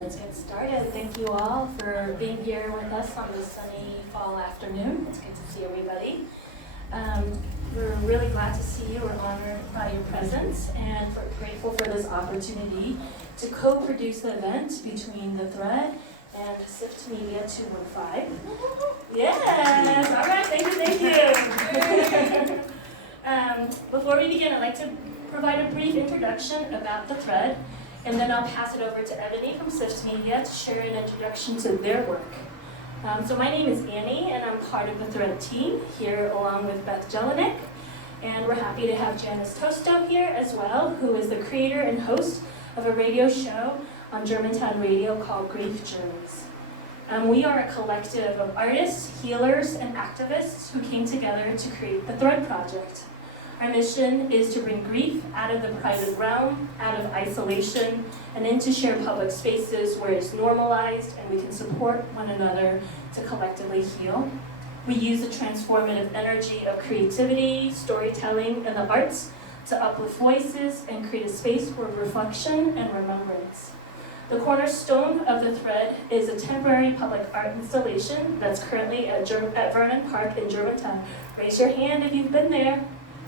Let's get started. Thank you all for being here with us on this sunny fall afternoon. It's good to see everybody. We're really glad to see you. We're honored by your presence and we're grateful for this opportunity to co-produce the event between The Thread and SIFT Media 215. Yes! All right, thank you. Before we begin, I'd like to provide a brief introduction about The Thread, and then I'll pass it over to Eboni from SIFT Media to share an introduction to their work. So my name is Annie, and I'm part of the Thread team here along with Beth Jelinek. And we're happy to have Janice Tosto here as well, who is the creator and host of a radio show on Germantown Radio called Grief Journeys. We are a collective of artists, healers, and activists who came together to create the Thread Project. Our mission is to bring grief out of the private realm, out of isolation, and into shared public spaces where it's normalized and we can support one another to collectively heal. We use the transformative energy of creativity, storytelling, and the arts to uplift voices and create a space for reflection and remembrance. The cornerstone of The Thread is a temporary public art installation that's currently at Vernon Park in Germantown. Raise your hand if you've been there.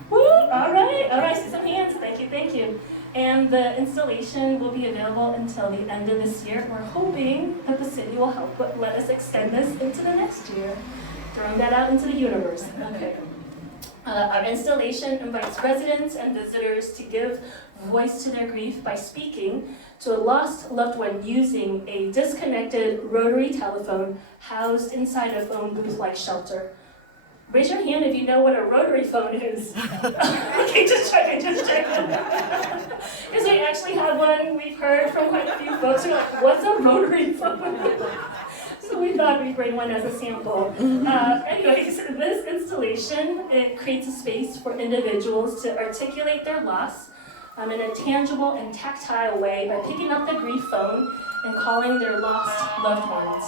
Woo! All right, see some hands. Thank you. And the installation will be available until the end of this year. We're hoping that the city will help let us extend this into the next year. Throwing that out into the universe. Okay. Our installation invites residents and visitors to give voice to their grief by speaking to a lost loved one using a disconnected rotary telephone housed inside a phone booth-like shelter. Raise your hand if you know what a rotary phone is. Okay, just checking. Because we actually have one, we've heard from quite a few folks who are like, what's a rotary phone? So we thought we'd bring one as a sample. Anyways, this installation, it creates a space for individuals to articulate their loss in a tangible and tactile way by picking up the grief phone and calling their lost loved ones.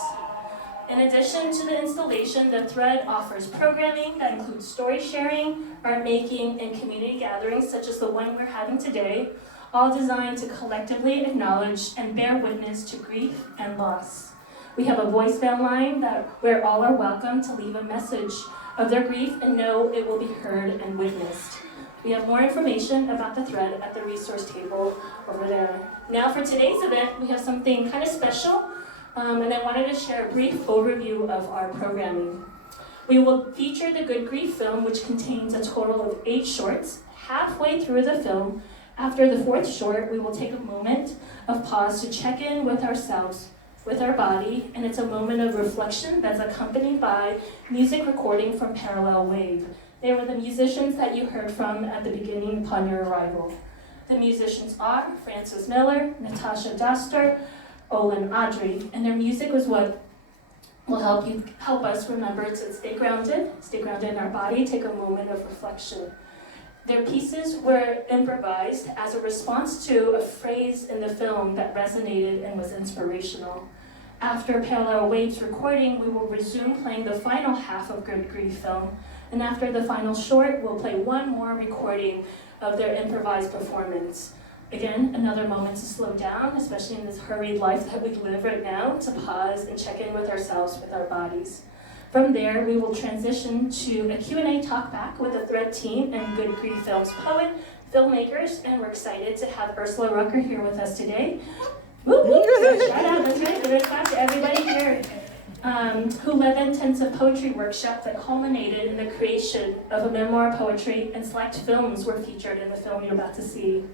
In addition to the installation, The Thread offers programming that includes story sharing, art making, and community gatherings such as the one we're having today, all designed to collectively acknowledge and bear witness to grief and loss. We have a voicemail line where all are welcome to leave a message of their grief and know it will be heard and witnessed. We have more information about The Thread at the resource table over there. Now for today's event, we have something kind of special. And I wanted to share a brief overview of our programming. We will feature the Good Grief film, which contains a total of 8 shorts. Halfway through the film, after the 4th short, we will take a moment of pause to check in with ourselves, with our body, and it's a moment of reflection that's accompanied by music recording from Parallel Wave. They were the musicians that you heard from at the beginning upon your arrival. The musicians are Francis Miller, Natasha Doster, Olin Audrey, and their music was what will help us remember to stay grounded in our body, take a moment of reflection. Their pieces were improvised as a response to a phrase in the film that resonated and was inspirational. After Parallel Waves recording, we will resume playing the final half of Good Grief film, and after the final short, we'll play one more recording of their improvised performance. Again, another moment to slow down, especially in this hurried life that we live right now, to pause and check in with ourselves, with our bodies. From there, we will transition to a Q&A talkback with the Thread team and Good Grief Films poet, filmmakers, and we're excited to have Ursula Rucker here with us today. Woo, woo. Shout out, that's right, give it back to everybody here. Who led the intensive poetry workshop that culminated in the creation of a memoir poetry, and select films were featured in the film you're about to see.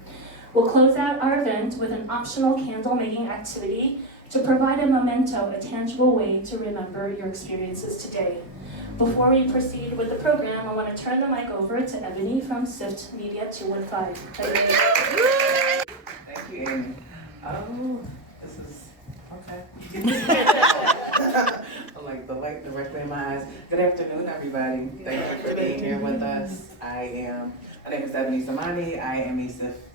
We'll close out our event with an optional candle-making activity to provide a memento, a tangible way to remember your experiences today. Before we proceed with the program, I want to turn the mic over to Eboni from SIFT Media 215. Thank you, Amy. Oh, this is okay. I like the light directly in my eyes. Good afternoon, everybody. Thank you for being here with us. My name is Eboni Zamani. I am a SIFT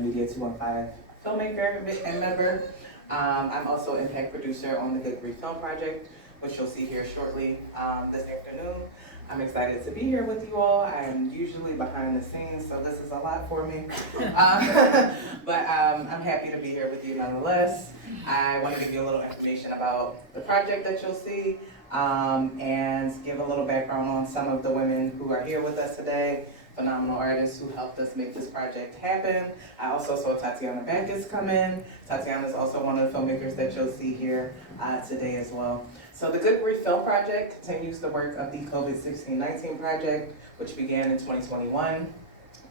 Media 215 filmmaker and member. I'm also impact producer on the Good Grief Film Project, which you'll see here shortly this afternoon. I'm excited to be here with you all. I am usually behind the scenes, so this is a lot for me. But I'm happy to be here with you nonetheless. I want to give you a little information about the project that you'll see, and give a little background on some of the women who are here with us today, phenomenal artists who helped us make this project happen. I also saw Tatiana Backus come in. Tatiana is also one of the filmmakers that you'll see here today as well. So the Good Grief Film Project continues the work of the COVID1619 Project, which began in 2021.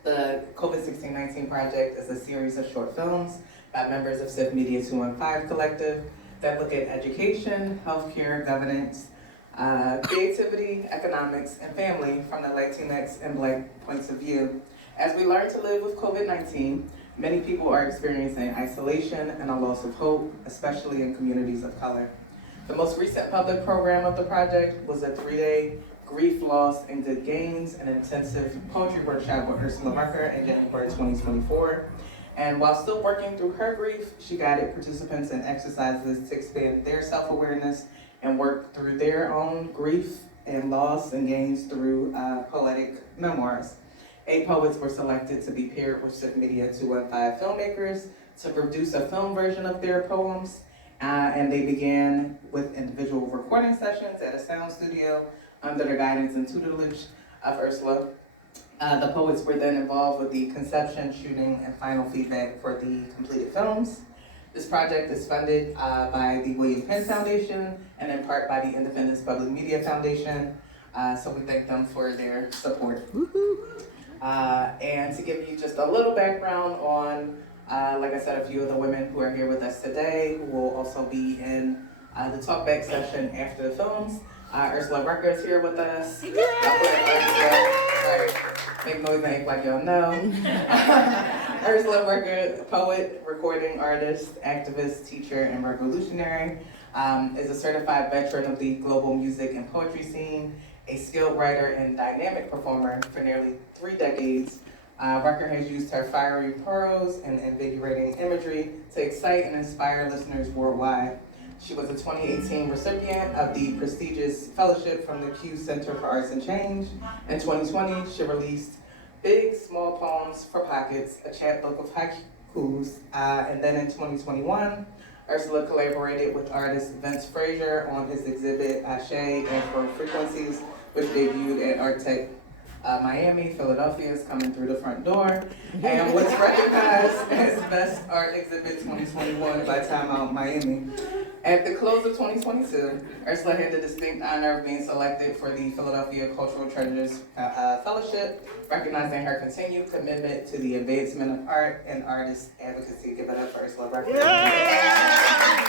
The COVID1619 Project is a series of short films by members of SIFT Media 215 Collective that look at education, healthcare, governance, creativity, economics, and family from the Latinx and Black points of view. As we learn to live with COVID-19, many people are experiencing isolation and a loss of hope, especially in communities of color. The most recent public program of the project was a 3-day Grief, Loss, and Good Gains, an intensive poetry workshop with Ursula Rucker in January 2024. And while still working through her grief, she guided participants in exercises to expand their self-awareness and work through their own grief and loss and gains through poetic memoirs. 8 poets were selected to be paired with SIFT Media 215 filmmakers to produce a film version of their poems. And they began with individual recording sessions at a sound studio under the guidance and tutelage of Ursula. The poets were then involved with the conception, shooting, and final feedback for the completed films. This project is funded by the William Penn Foundation and in part by the Independence Public Media Foundation. So we thank them for their support. And to give you just a little background on, like I said, a few of the women who are here with us today, who will also be in the talkback session after the films. Ursula Rucker is here with us. Make noise and act like y'all know. Ursula Rucker, poet, recording artist, activist, teacher, and revolutionary, is a certified veteran of the global music and poetry scene, a skilled writer and dynamic performer for nearly 3 decades. Rucker has used her fiery prose and invigorating imagery to excite and inspire listeners worldwide. She was a 2018 recipient of the prestigious fellowship from the Q Center for Arts and Change. In 2020, she released Big Small Poems for Pockets, a chapbook of haikus. And then in 2021, Ursula collaborated with artist Vince Frazier on his exhibit Ashe Afro Frequencies, which debuted at Art Tech Miami. Philadelphia is coming through the front door, and was recognized as Best Art Exhibit 2021 by Time Out Miami. At the close of 2022, Ursula had the distinct honor of being selected for the Philadelphia Cultural Treasures Fellowship, recognizing her continued commitment to the advancement of art and artist advocacy. Give it up for Ursula Rucker. Yeah.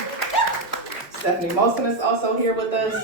Stephanie Molson is also here with us.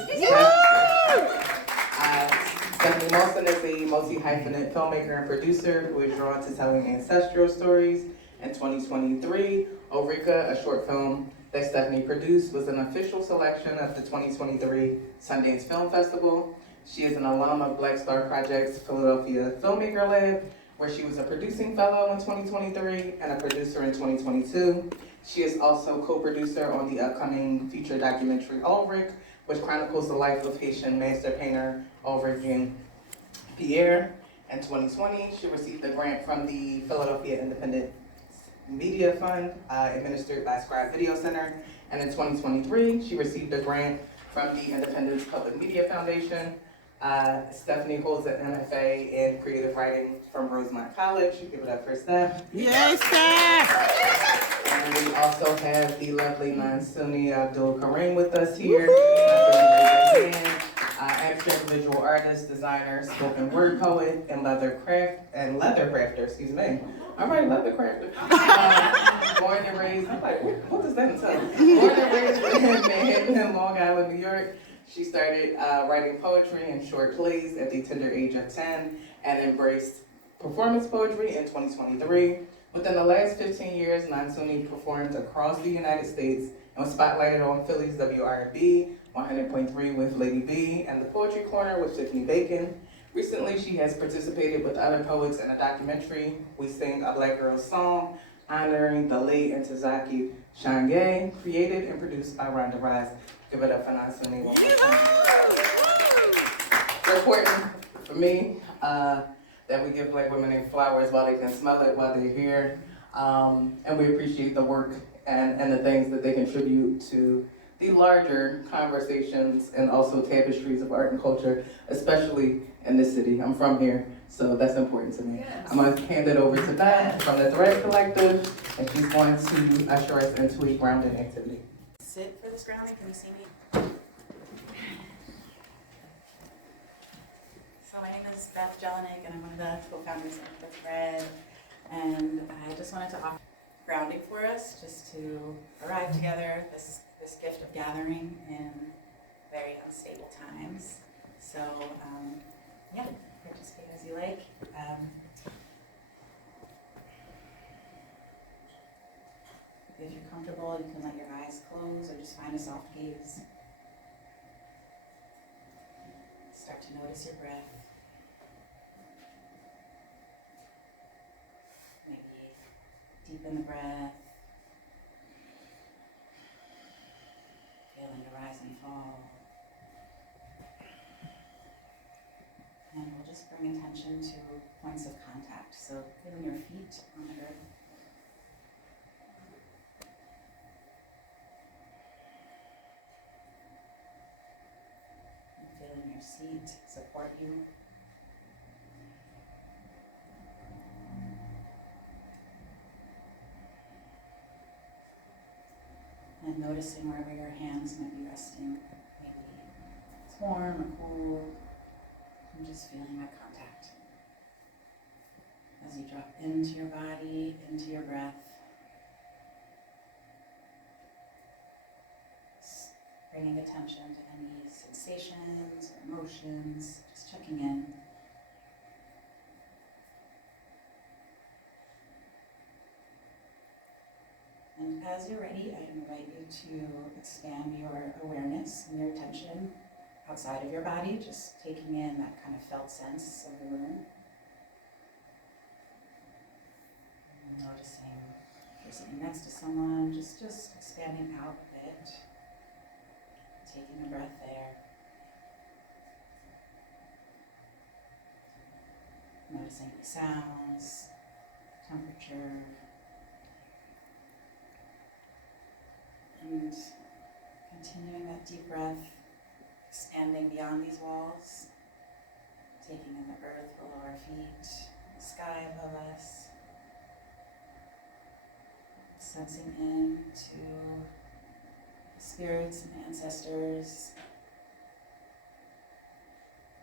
Stephanie Molson is a multi-hyphenate filmmaker and producer who is drawn to telling ancestral stories. In 2023, Eureka, a short film that Stephanie produced, was an official selection of the 2023 Sundance Film Festival. She is an alum of Black Star Project's Philadelphia Filmmaker Lab, where she was a producing fellow in 2023 and a producer in 2022. She is also co-producer on the upcoming feature documentary Ulrich, which chronicles the life of Haitian master painter Ulrich Pierre. In 2020, she received a grant from the Philadelphia Independent Media Fund, administered by Scribe Video Center. And in 2023, she received a grant from the Independence Public Media Foundation. Stephanie holds an MFA in creative writing from Rosemont College. Give it up for Steph. Yes, Steph! And we also have the lovely Mansuni Abdul Kareem with us here. Abstract visual artist, designer, spoken word poet, and leather crafter, excuse me. All right, leather crafter. Born and raised, I'm like, what does that entail? Born and raised in Manhattan, Long Island, New York. She started writing poetry and short plays at the tender age of 10 and embraced performance poetry in 2023. Within the last 15 years, Nansuni performed across the United States and was spotlighted on Philly's WRB 100.3 with Lady B and the Poetry Corner with Tiffany Bacon. Recently, she has participated with other poets in a documentary, We Sing a Black Girl's Song, honoring the late Ntozake Shange, created and produced by Rhonda Rice. Give it up for Nansuni one more time. important for me that we give Black women their flowers while they can smell it, while they're here. And we appreciate the work and the things that they contribute to the larger conversations and also tapestries of art and culture, especially in this city. I'm from here, so that's important to me. Yes. I'm gonna hand it over to Beth from the Thread Collective, and she's going to usher us into a grounding activity. Sit for this grounding, can you see me? So my name is Beth Jelinek, and I'm one of the co-founders of the Thread, and I just wanted to offer grounding for us, just to arrive together, this gift of gathering in very unstable times. So, yeah, participate as you like. If you're comfortable, you can let your eyes close or just find a soft gaze. Start to notice your breath. Maybe deepen the breath. Feeling the rise and fall. And we'll just bring attention to points of contact. So feeling your feet on the earth. And feeling your seat support you. And noticing wherever your hands might be resting. Maybe it's warm or cool. And just feeling that contact. As you drop into your body, into your breath. Bringing attention to any sensations or emotions. Just checking in. And as you're ready, I invite you to expand your awareness and your attention outside of your body, just taking in that kind of felt sense of the room. And noticing if you're sitting next to someone, just expanding out a bit, taking a breath there. Noticing the sounds, temperature, and continuing that deep breath, expanding beyond these walls, taking in the earth below our feet, the sky above us, sensing into spirits and ancestors,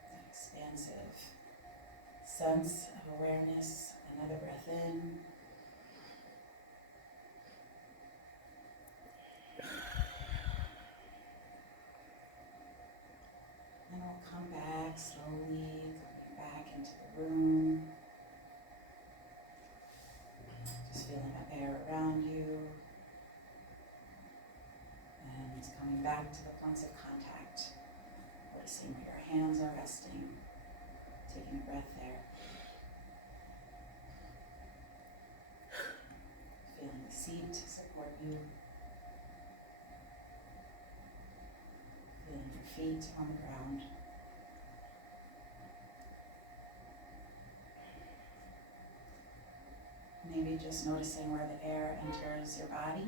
that expansive sense of awareness. Another breath in. And we'll come back slowly, coming back into the room. Just feeling the air around you. And coming back to the points of contact. Noticing where your hands are resting. Taking a breath there. Feeling the seat support you. Feeling your feet on the ground. Maybe just noticing where the air enters your body.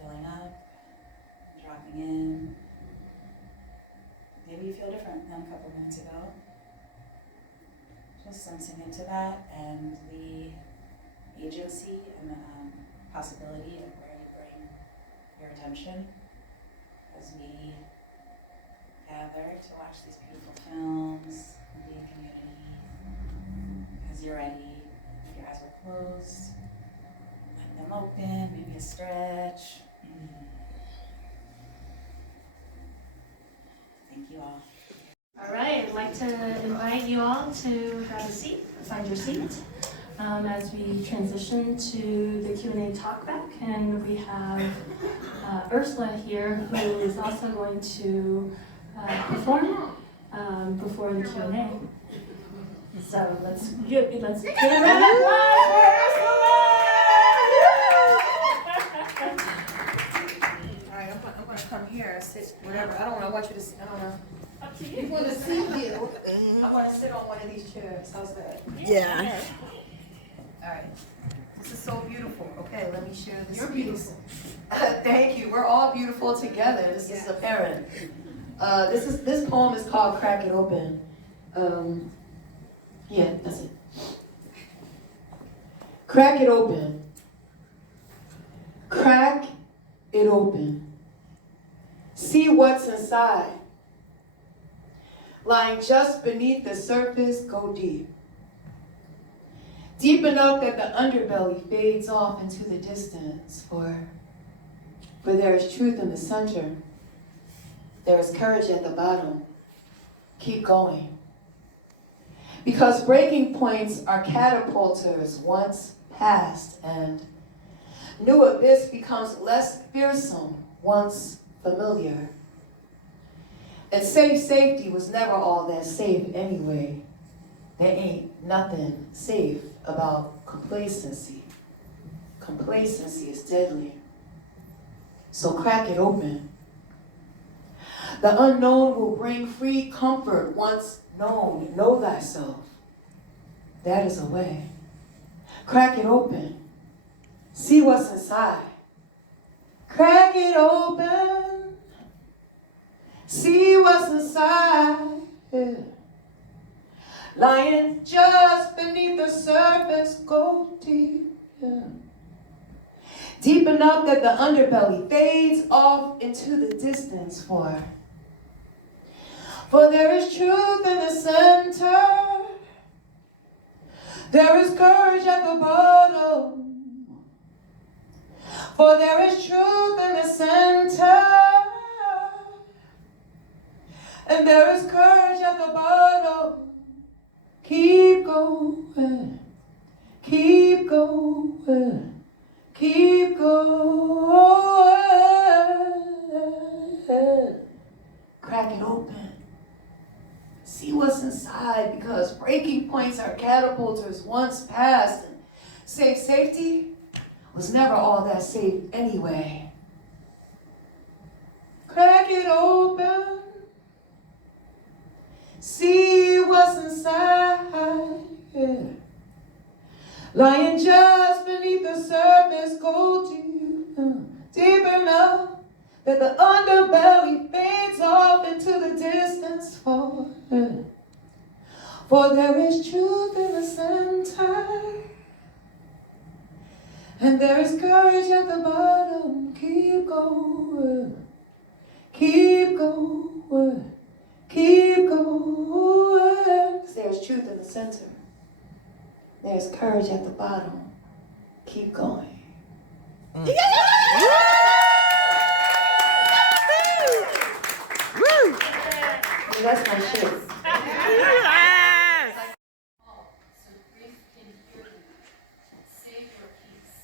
Filling up, dropping in. Maybe you feel different than a couple minutes ago. Just sensing into that and the agency and the possibility of where you bring your attention as we gather to watch these beautiful films and be in community. As you're ready, if your eyes are closed, let them open, maybe a stretch. Thank you all. All right, I'd like to invite you all to grab a seat, find your seat, as we transition to the Q&A talkback. And we have Ursula here, who is also going to perform before the Q&A. So let's give a round of applause for Ursula! Alright, I'm gonna come here, sit, whatever. I don't want you to sit, I don't know. Up to We you. want to see you. I want to sit on one of these chairs. How's that? Yeah. All right. This is so beautiful. Okay, let me share this. You're piece. beautiful. Thank you. We're all beautiful together. This is apparent. This poem is called "Crack It Open." Yeah, that's it. Crack it open. Crack it open. See what's inside. Lying just beneath the surface, go deep. Deep enough that the underbelly fades off into the distance, for there is truth in the center. There is courage at the bottom. Keep going. Because breaking points are catapulters once passed, and new abyss becomes less fearsome once familiar. And safety was never all that safe anyway. There ain't nothing safe about complacency. Complacency is deadly. So crack it open. The unknown will bring free comfort once known. Know thyself. That is a way. Crack it open. See what's inside. Crack it open. See what's inside. Yeah. Lying just beneath the surface, go deep. Yeah. Deep enough that the underbelly fades off into the distance, for there is truth in the center. There is courage at the bottom. For there is truth in the center. And there is courage at the bottom. Keep going. Keep going. Keep going. Crack it open. See what's inside, because breaking points are catapulters once passed. And safety was never all that safe anyway. Crack it open. See what's inside. Yeah. Lying just beneath the surface, go deep enough that the underbelly fades off into the distance, for there is truth in the center, and there is courage at the bottom. Keep going, keep going, keep going. 'Cause there's truth in the center. There's courage at the bottom. Keep going. That's my shit. So grief can hear you. Save your peace.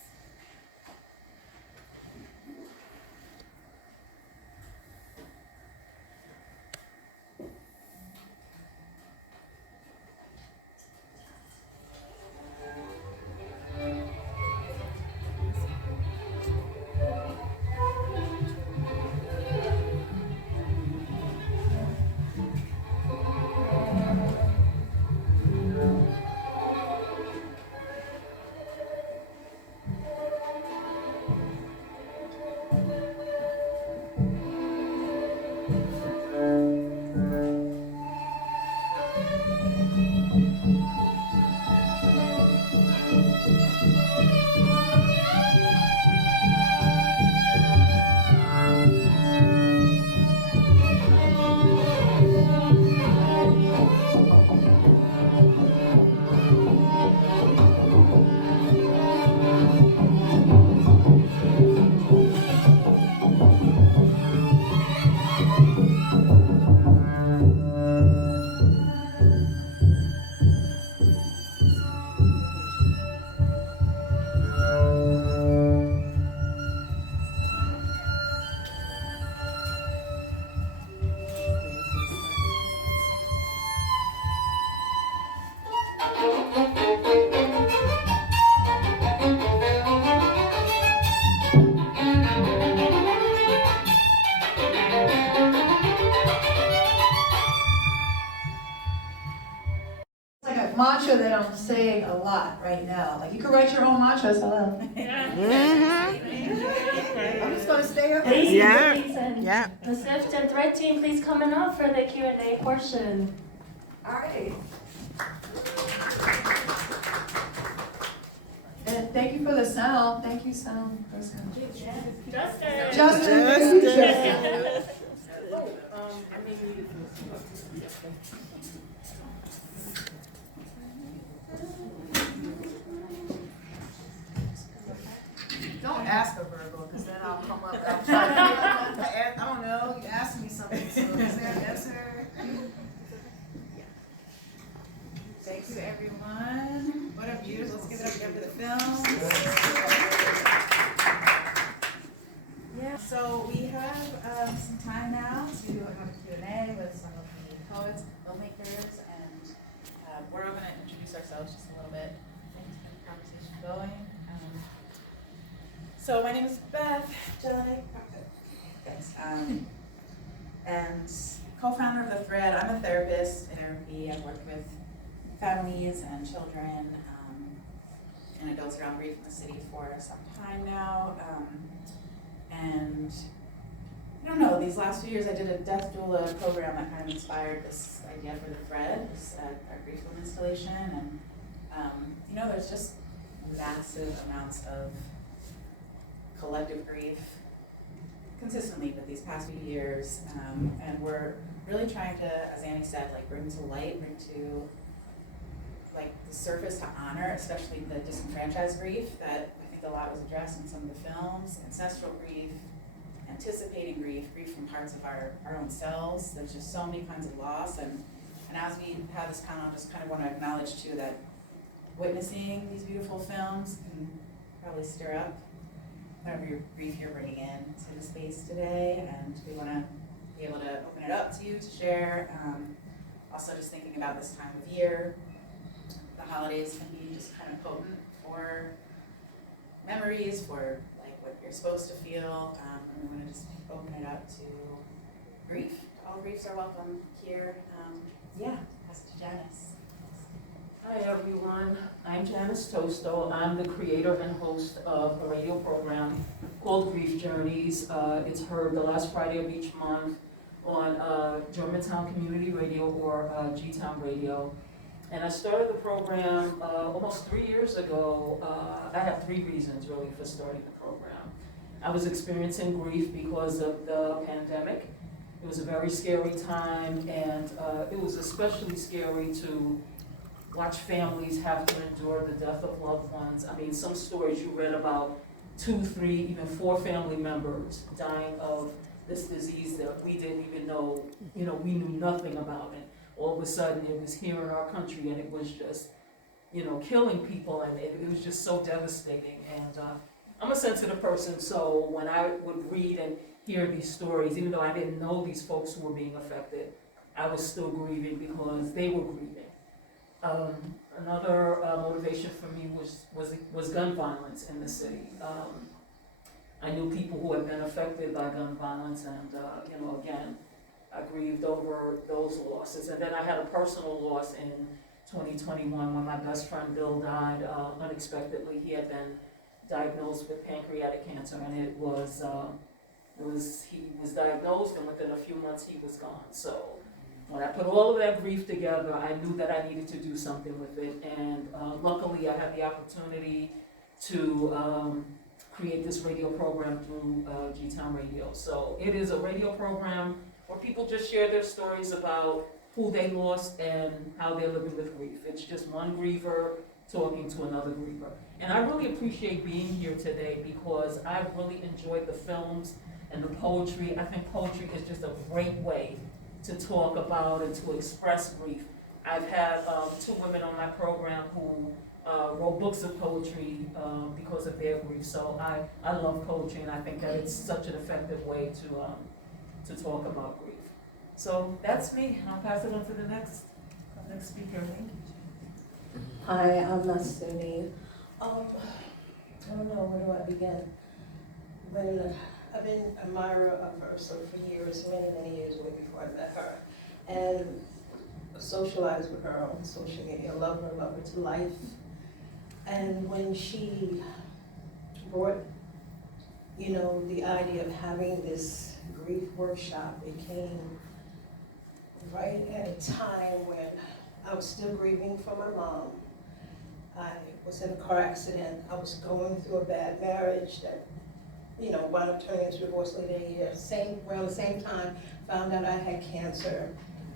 saying a lot right now. Like you could write your own mantras. Hello. I'm just gonna stay up. Ladies, Yeah. ladies, and Yeah. the SIFT and Thread team, please come on up for the Q&A portion. All right. And thank you for the sound. Thank you, sound person. Justin. Justin. Don't ask a Virgo, because then I'll come up and I'll try to, I don't know, you asked me something, so is there an answer? Thank you, everyone. What a beautiful, let's give it up again for the film. Yeah, so we have some time now to have a Q&A with some of the poets, filmmakers, and we're all going to introduce ourselves just a little bit and get the conversation going. So my name is Beth Jelly, thanks, and co-founder of The Thread. I'm a therapist in therapy. I've worked with families and children and adults around grief in the city for some time now. And I don't know, these last few years I did a death doula program that kind of inspired this idea for The Thread, this our grief room installation. And you know, there's just massive amounts of collective grief consistently with these past few years, and we're really trying to, as Annie said, like bring to light, bring to like the surface to honor, especially the disenfranchised grief that I think a lot was addressed in some of the films, ancestral grief, anticipating grief, grief from parts of our own selves. There's just so many kinds of loss, and as we have this panel, I just kind of want to acknowledge too that witnessing these beautiful films can probably stir up whatever your grief you're bringing in to the space today, and we want to be able to open it up to you to share. Also just thinking about this time of year, the holidays can be just kind of potent for memories, for like what you're supposed to feel, and we want to just open it up to grief. All griefs are welcome here. Yeah, pass it to Janice. Hi everyone, I'm Janice Tosto. I'm the creator and host of a radio program called Grief Journeys. It's heard the last Friday of each month on Germantown Community Radio or G-Town Radio. And I started the program almost 3 years ago. I have 3 reasons really for starting the program. I was experiencing grief because of the pandemic. It was a very scary time, and it was especially scary to watch families have to endure the death of loved ones. I mean, some stories you read about 2, 3, even 4 family members dying of this disease that we didn't even know, we knew nothing about it. All of a sudden it was here in our country, and it was just, killing people, and it was just so devastating. And I'm a sensitive person, so when I would read and hear these stories, even though I didn't know these folks who were being affected, I was still grieving because they were grieving. Another motivation for me was gun violence in the city. I knew people who had been affected by gun violence, and again, I grieved over those losses. And then I had a personal loss in 2021 when my best friend Bill died unexpectedly. He had been diagnosed with pancreatic cancer, and he was diagnosed, and within a few months he was gone. So when I put all of that grief together, I knew that I needed to do something with it, and luckily I had the opportunity to create this radio program through G-Town Radio. So it is a radio program where people just share their stories about who they lost and how they're living with grief. It's just one griever talking to another griever. And I really appreciate being here today because I really enjoyed the films and the poetry. I think poetry is just a great way to talk about and to express grief. I've had 2 women on my program who wrote books of poetry because of their grief. So I love poetry, and I think that it's such an effective way to talk about grief. So that's me. I'll pass it on to the next speaker. Thank you. Hi, I'm Masuni. I don't know, where do I begin? When I've been an admirer of her for years, many, many years way before I met her. And socialize with her on social media, love her to life. And when she brought, the idea of having this grief workshop, it came right at a time when I was still grieving for my mom. I was in a car accident. I was going through a bad marriage that, wound up turning into a divorce later a year. Around the same time, found out I had cancer.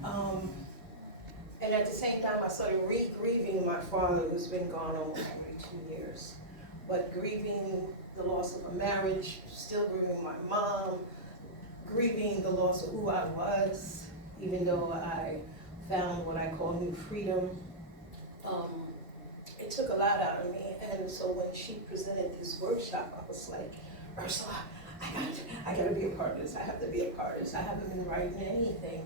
And at the same time, I started grieving my father, who's been gone almost 42 years. But grieving the loss of a marriage, still grieving my mom, grieving the loss of who I was, even though I found what I call new freedom. It took a lot out of me. And so when she presented this workshop, I was like, Ursula, I gotta be a part of this. I have to be a part of this. I haven't been writing anything.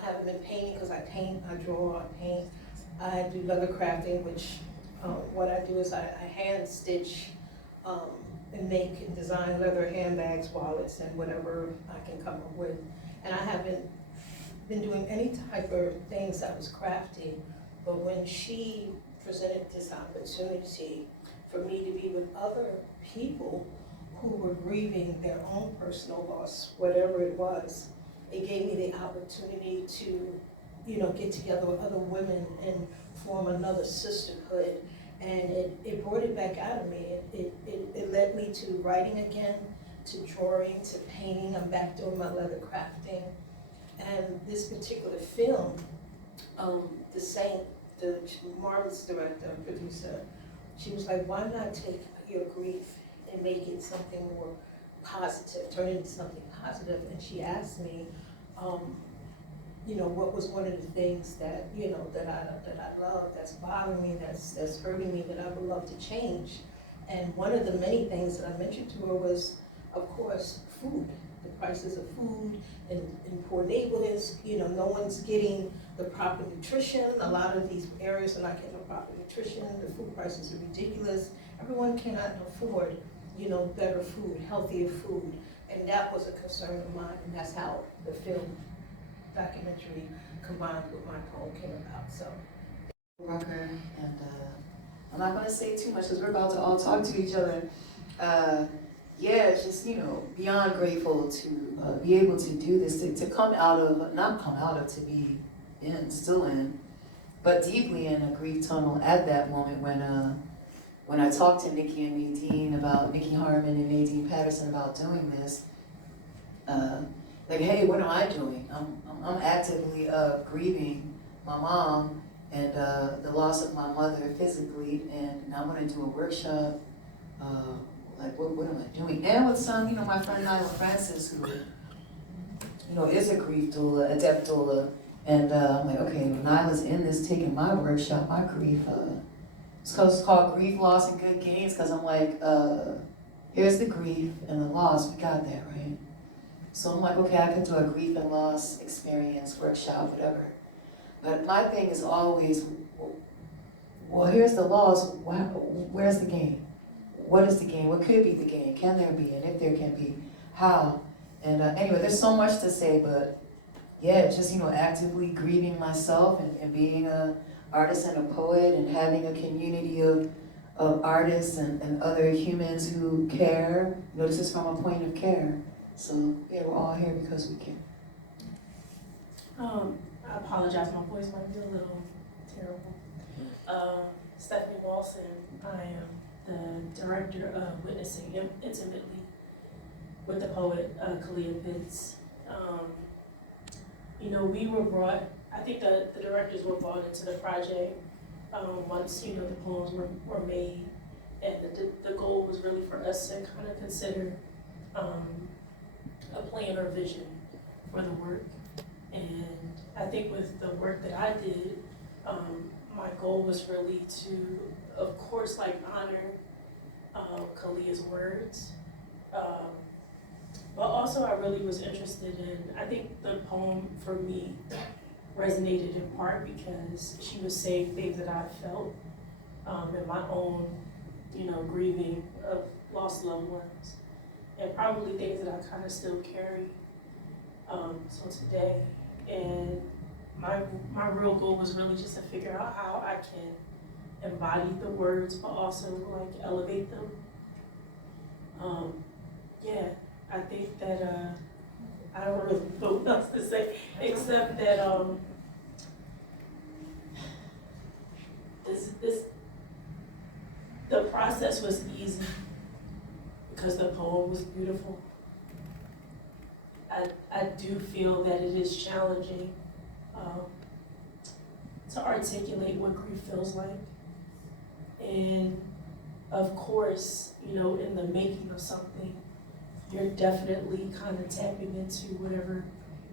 I haven't been painting because I paint, I draw, I paint. I do leather crafting, which what I do is I hand stitch and make and design leather handbags, wallets, and whatever I can come up with. And I haven't been doing any type of things that was crafty, but when she presented this opportunity for me to be with other people who were grieving their own personal loss, whatever it was, it gave me the opportunity to, get together with other women and form another sisterhood. And it brought it back out of me. It led me to writing again, to drawing, to painting. I'm back doing my leather crafting. And this particular film, the marvelous director, producer, she was like, why not take your grief and make it something more positive, turn it into something positive? And she asked me, what was one of the things that, that I love, that's bothering me, that's hurting me, that I would love to change. And one of the many things that I mentioned to her was, of course, food. The prices of food in poor neighborhoods, no one's getting the proper nutrition. A lot of these areas are not getting the proper nutrition. The food prices are ridiculous. Everyone cannot afford, better food, healthier food. And that was a concern of mine, and that's how the film documentary combined with my poem came about. So, Rucker, and I'm not gonna say too much because we're about to all talk to each other. Just beyond grateful to be able to do this, to come out of, not come out of, to be in, still in, but deeply in a grief tunnel at that moment when I talked to Nikki and Nadine about, Nikki Harmon and Nadine Patterson about doing this. Like, hey, what am I doing? I'm actively grieving my mom and the loss of my mother physically, and I'm gonna do a workshop. Like, what am I doing? And with some, my friend Nyla Francis, who, is a grief doula, a death doula, and I'm like, okay, Nyla's in this, taking my workshop, my grief. It's called Grief, Loss, and Good Gains, because I'm like, here's the grief and the loss, we got that, right? So I'm like, okay, I can do a grief and loss experience, workshop, whatever. But my thing is always, well, here's the loss, where's the gain? What is the gain? What could be the gain? Can there be? And if there can be, how? And anyway, there's so much to say, but yeah, just, actively grieving myself and being an artist and a poet and having a community of artists and other humans who care. This is from a point of care. So yeah, we're all here because we care. I apologize, my voice might be a little terrible. Stephanie Walson, I am the director of Witnessing Intimately with the poet Kalia Pitts. We were brought, I think the directors were brought into the project once, the poems were made, and the goal was really for us to kind of consider a plan or vision for the work. And I think with the work that I did, my goal was really to, of course, honor Kalia's words, but also I really was interested in, I think the poem for me resonated in part because she was saying things that I felt in my own, grieving of lost loved ones, and probably things that I kind of still carry so today. And my real goal was really just to figure out how I can embody the words, but also like elevate them. Yeah, I think that I don't really know what else to say except that the process was easy because the poem was beautiful. I do feel that it is challenging to articulate what grief feels like. And of course, you know, in the making of something, you're definitely kind of tapping into whatever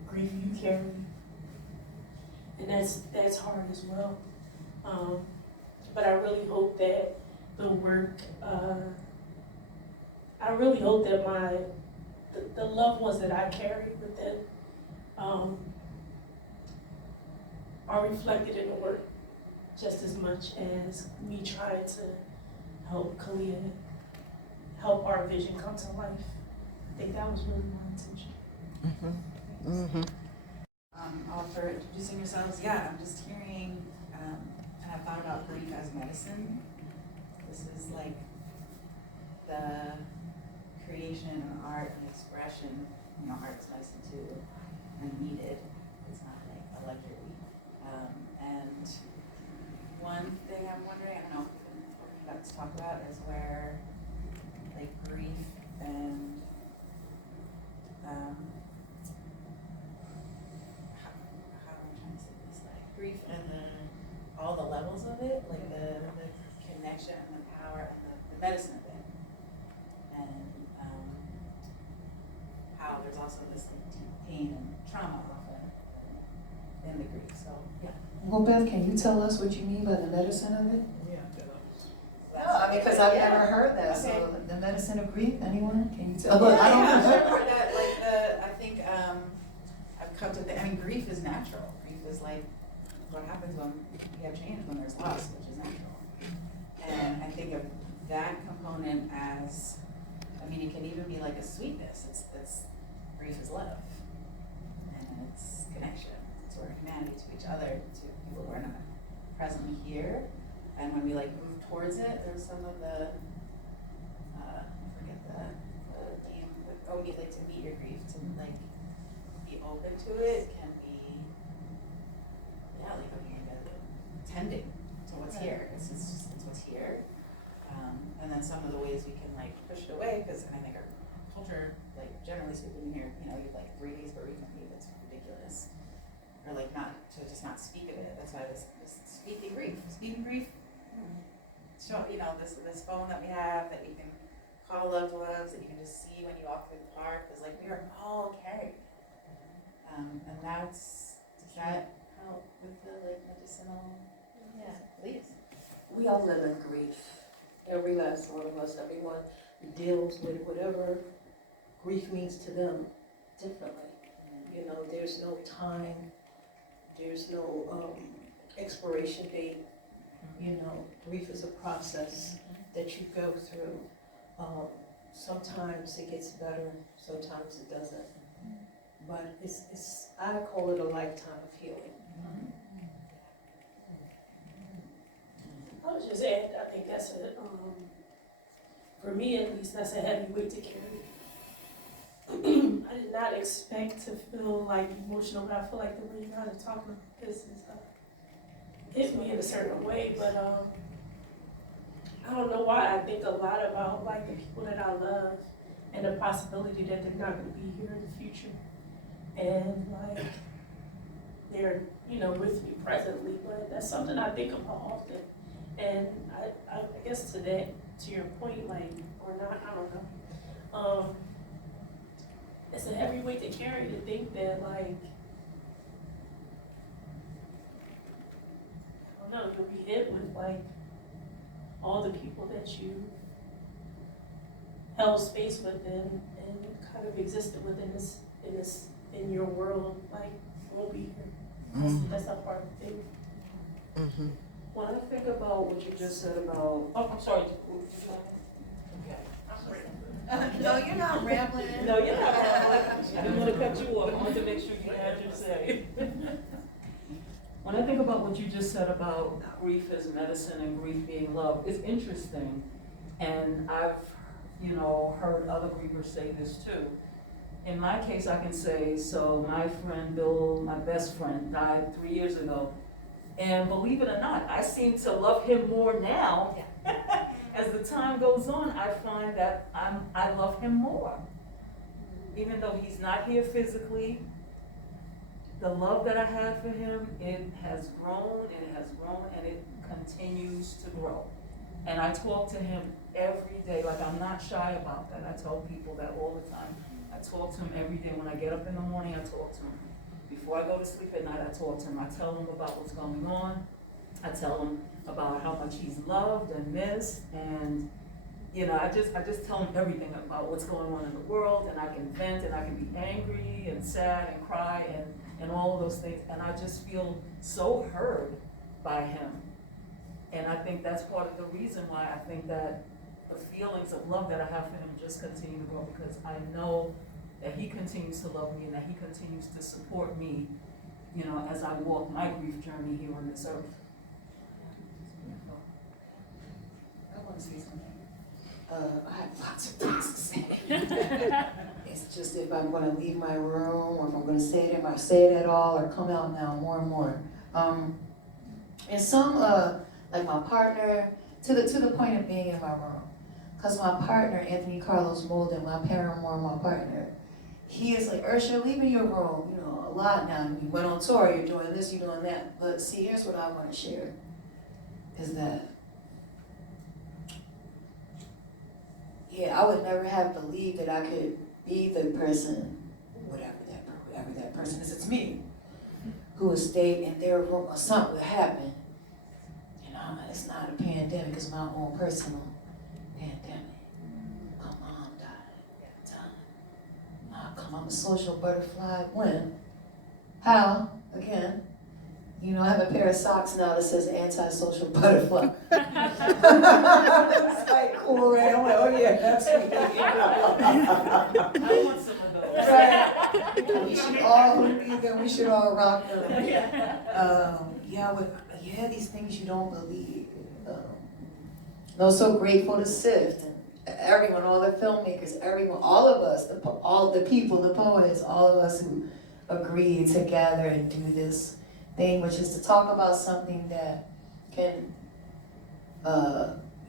grief you carry. And that's hard as well. But I really hope that the work, I really hope that the loved ones that I carry within are reflected in the work just as much as me trying to help Kalia, help our vision come to life. I think that was really my intention. All for introducing yourselves. Yeah, I'm just hearing, and I've thought about grief as medicine. This is like the creation and art and expression. You know, art's medicine too, and needed. It's not like a luxury. And one thing I'm wondering, I don't know if we got to talk about, is where like grief and how am I trying to say this? Like grief and all the levels of it, like the connection and the power and the medicine of it, and how there's also this like deep pain and trauma often in the grief. So yeah. Well, Beth, can you tell us what you mean by the medicine of it? Yeah. No, I mean, because I've Yeah. never heard that. Okay. So the medicine of grief, anyone? Can you tell? Yeah, I don't yeah, know. sure. That, like, I think I've come to the, I mean, grief is natural. Grief is like what happens when we have change, when there's loss, which is natural. And I think of that component as, I mean, it can even be like a sweetness. It's grief is love, and it's connection. It's sort of humanity to each other, to people who are not presently here. And when we like move towards it, there's some of the, I forget the name, but you like to meet your grief, to like be open to it can be, yeah, like tending to what's here. It's what's here. And then some of the ways we can like push it away, because I think our culture, like generally speaking here, you know, you have like 3 days bereavement leave, it's ridiculous. Or like not speak of it. That's why this speaking grief. Show, you know, this phone that we have that you can call loved ones, that you can just see when you walk through the park, is like we are all carried. And does that help with the like medicinal? Yeah, please. We all live in grief. Every last one of us, everyone deals with whatever grief means to them differently. You know, there's no time, there's no expiration date. You know, grief is a process that you go through. Sometimes it gets better, sometimes it doesn't. But it's I call it a lifetime of healing. I was just add, I think that's for me at least, that's a heavy weight to carry. I did not expect to feel like emotional, but I feel like the way you guys are talking about this is hit me in a certain way, but I don't know why I think a lot about like the people that I love and the possibility that they're not going to be here in the future, and like they're, you know, with me presently, but that's something I think about often. And I guess to your point, like, or not, I don't know. It's a heavy weight to carry to think that, like, I don't know, you'll be hit with, like, all the people that you held space with and kind of existed within in your world, like, won't be here. That's not part of the thing. When I think about what you just said about, Oh, I'm sorry. No, you're not rambling. No, you're not. I didn't want to cut you off. I wanted to make sure you had your say. when I think about what you just said about grief as medicine and grief being love, it's interesting. And I've, heard other grievers say this too. In my case, I can say, so my friend Bill, my best friend, died 3 years ago. And believe it or not, I seem to love him more now. As the time goes on, I find that I love him more. Even though he's not here physically, the love that I have for him, it has grown, and it continues to grow. And I talk to him every day, like I'm not shy about that. I tell people that all the time. I talk to him every day. When I get up in the morning, I talk to him. Before I go to sleep at night, I talk to him. I tell him about what's going on. I tell him about how much he's loved and missed, and I just tell him everything about what's going on in the world, and I can vent, and I can be angry and sad and cry and all of those things, and I just feel so heard by him. And I think that's part of the reason why I think that the feelings of love that I have for him just continue to grow, because I know that he continues to love me and that he continues to support me, as I walk my grief journey here on this earth. I want to say something. I have lots of things to say. It's just if I'm going to leave my room, or if I'm going to say it, if I say it at all, or come out now more and more. And some, like my partner, to the point of being in my room, because my partner, Anthony Carlos Molden, my paramour, my partner, he is like, Ursula, leaving your room, a lot now. You went on tour, you're doing this, you're doing that. But see, here's what I want to share, is that I would never have believed that I could be the person, whatever that person is, it's me, who would stay in their room or something would happen. It's not a pandemic, it's my own personal pandemic. My mom died at the time. I'm a social butterfly. When? How? Again. I have a pair of socks now that says anti-social butterfly. It's like cool, right? I'm like, oh yeah, that's me. I want some of those. Right. We should all rock them. These things you don't believe. I'm so grateful to SIFT and everyone, all the filmmakers, everyone, all of us, all the people, the poets, all of us who agreed to gather and do this thing, which is to talk about something that can,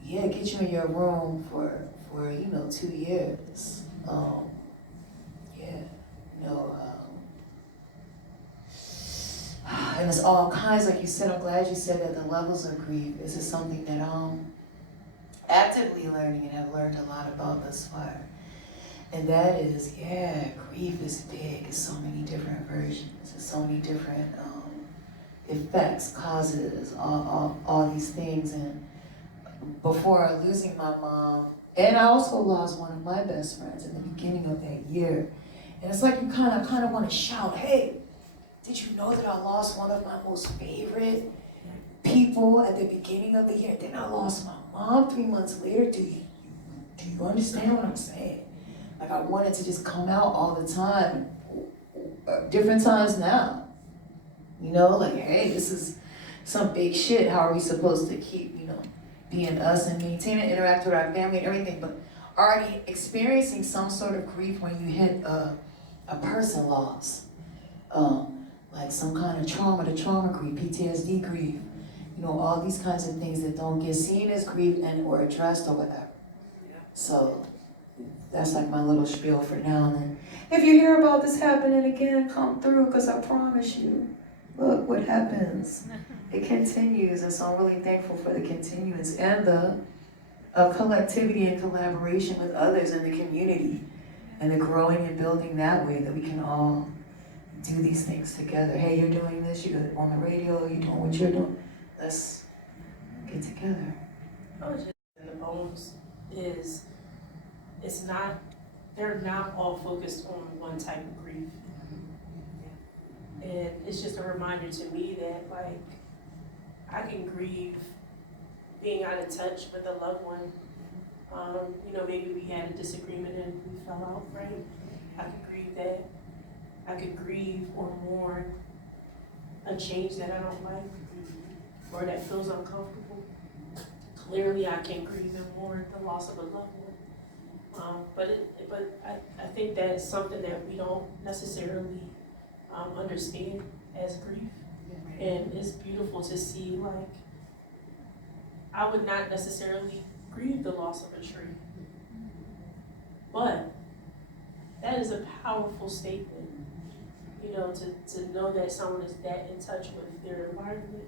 get you in your room for 2 years. And it's all kinds, like you said. I'm glad you said that the levels of grief. This is something that I'm actively learning and have learned a lot about thus far. And that is, grief is big. It's so many different versions. It's so many different effects, causes, all these things. And before losing my mom, and I also lost one of my best friends in the beginning of that year. And it's like you kind of want to shout, hey, did you know that I lost one of my most favorite people at the beginning of the year? Then I lost my mom 3 months later. Do you understand what I'm saying? Like, I wanted to just come out all the time, different times now. Like, hey, this is some big shit. How are we supposed to keep, being us and maintain and interact with our family and everything? But already experiencing some sort of grief when you hit a person loss. Like some kind of trauma, the trauma grief, PTSD grief, all these kinds of things that don't get seen as grief and or addressed or whatever. So that's like my little spiel for now. And then if you hear about this happening again, come through, because I promise you, look what happens. It continues, and so I'm really thankful for the continuance and the collectivity and collaboration with others in the community, and the growing and building that way that we can all do these things together. Hey, you're doing this, you're on the radio, you're doing what you're doing. Let's get together. In the poems is, they're not all focused on one type of grief. And it's just a reminder to me that, like, I can grieve being out of touch with a loved one. Maybe we had a disagreement and we fell out, right? I could grieve that. I could grieve or mourn a change that I don't like or that feels uncomfortable. Clearly, I can grieve and mourn the loss of a loved one. But I think that is something that we don't necessarily understand as grief. And it's beautiful to see, like, I would not necessarily grieve the loss of a tree. But that is a powerful statement, you know, to know that someone is that in touch with their environment.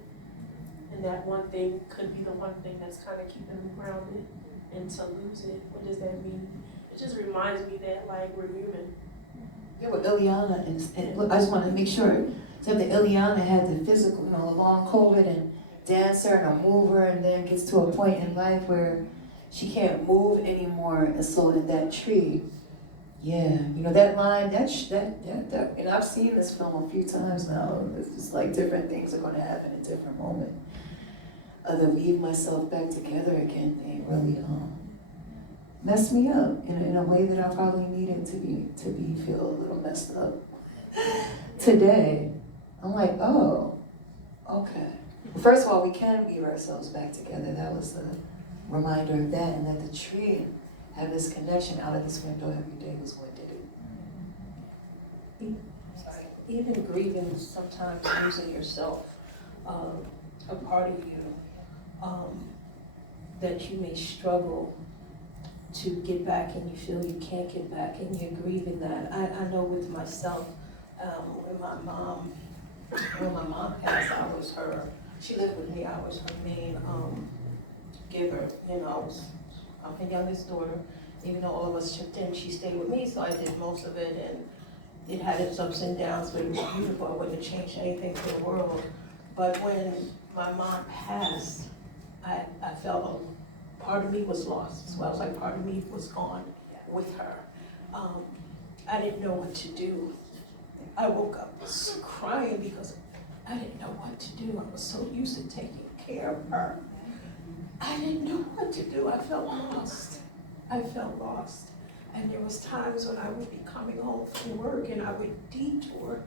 And that one thing could be the one thing that's kind of keeping them grounded. And to lose it, what does that mean? It just reminds me that, like, we're human. Yeah, with Ileana, and look, I just want to make sure, so that Ileana had the physical, you know, a long COVID and dancer and a mover, and then gets to a point in life where she can't move anymore, and so in that tree, yeah, you know, that line, that, and I've seen this film a few times now. It's just like different things are going to happen at different moments. The weave myself back together again thing really messed me up in a way that I probably needed to be feel a little messed up. Today, I'm like, oh, okay. First of all, we can weave ourselves back together. That was the reminder of that, and that the tree had this connection out of this window every day was what did it. Sorry. Even grieving, sometimes losing yourself, a part of you, that you may struggle to get back and you feel you can't get back and you're grieving that. I know with myself, when my mom passed, she lived with me, I was her main giver, you know. I'm her youngest daughter. Even though all of us chipped in, she stayed with me, so I did most of it, and it had its ups and downs, but it was beautiful. I wouldn't have changed anything for the world. But when my mom passed, I felt a part of me was lost. So I was like, part of me was gone with her. I didn't know what to do. I woke up crying because I didn't know what to do. I was so used to taking care of her. I didn't know what to do. I felt lost. And there was times when I would be coming home from work and I would detour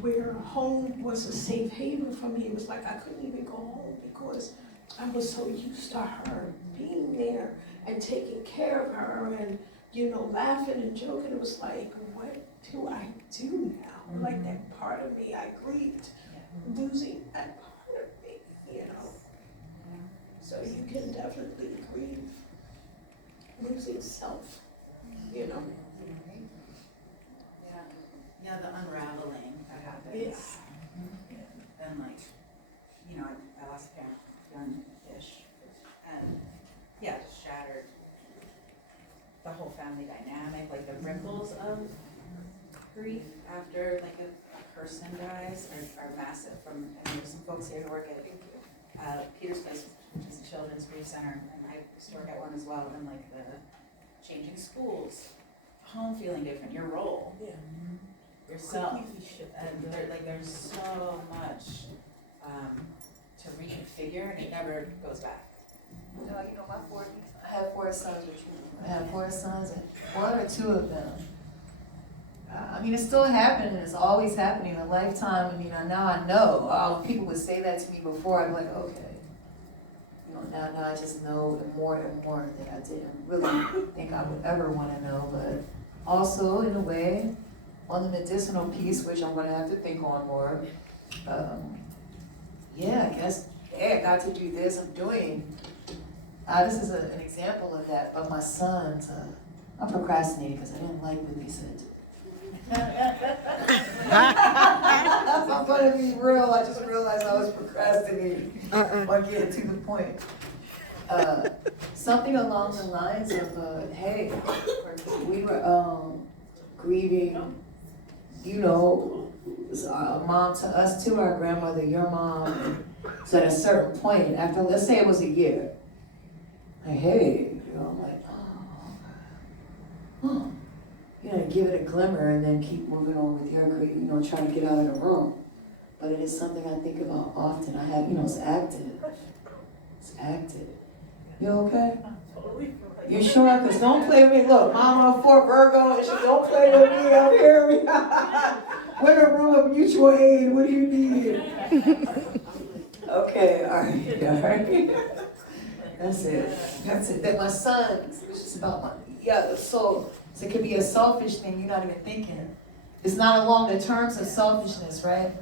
where home was a safe haven for me. It was like I couldn't even go home because I was so used to her being there and taking care of her and, you know, laughing and joking. It was like, what do I do now? Like that part of me, I grieved losing that part of me, you know. So you can definitely grieve losing self, you know. Yeah, the unraveling that happens. And like, you know, I lost a parent, young-ish, and yeah, just shattered the whole family dynamic, like the ripples of grief after like a person dies are massive. And there's some folks here who work at Peter's Place, which is a children's grief center, and I used to work at one as well, and like the changing schools, home feeling different, your role. Yourself, and there's so much to reconfigure, and it never goes back. You know, I have 4 sons, I have 4 sons, and 1 or 2 of them. I mean, it's still happening, and it's always happening in a lifetime. I mean, now I know. People would say that to me before. I'd be like, okay. You know, now I just know more and more that I didn't really think I would ever want to know. But also, in a way, on the medicinal piece, which I'm going to have to think on more, I guess, I got to do this, I'm doing. This is an example of that, but my sons, I'm procrastinating because I didn't like what they said to me. If I'm going to be real, I just realized I was procrastinating on getting to the point. Something along the lines of, hey, we were grieving, you know, mom to us too, our grandmother, your mom. So at a certain point, after, let's say it was a year, like, hey, you know, I'm like, oh, you know, give it a glimmer and then keep moving on with your grief, you know, trying to get out of the room. But it is something I think about often. I have, you know, it's active. It's active. You okay? You sure? Because don't play with me. Look, Mama, 4 Virgo, and she don't play with me up here. We're in a room of mutual aid. What do you need? Okay, all right. That's it. That my son, it's just about so it could be a selfish thing you're not even thinking. It's not along the terms of selfishness, right?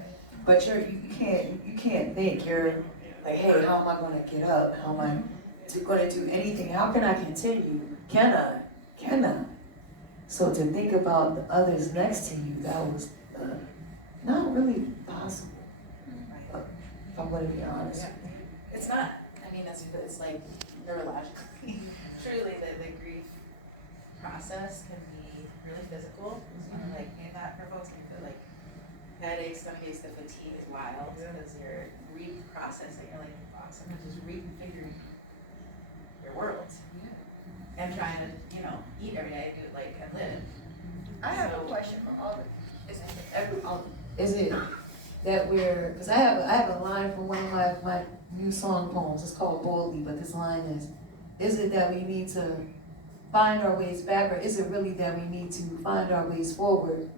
But you can't think. You're like, hey, how am I gonna get up? How am I gonna do anything? How can I continue? Can I? So to think about the others next to you, that was not really possible. If I'm gonna be honest. It's not, I mean, it's like neurologically, truly the grief process can be really physical. Like in that for folks, you feel like headaches, some days the fatigue is wild because you're reprocessing, you're like, wow, sometimes just reconfiguring your world and trying to, eat every day, do like and live. I have a question for all of Is it that because I have a line from one of my new song poems. It's called Boldly, but this line is it that we need to find our ways back, or is it really that we need to find our ways forward,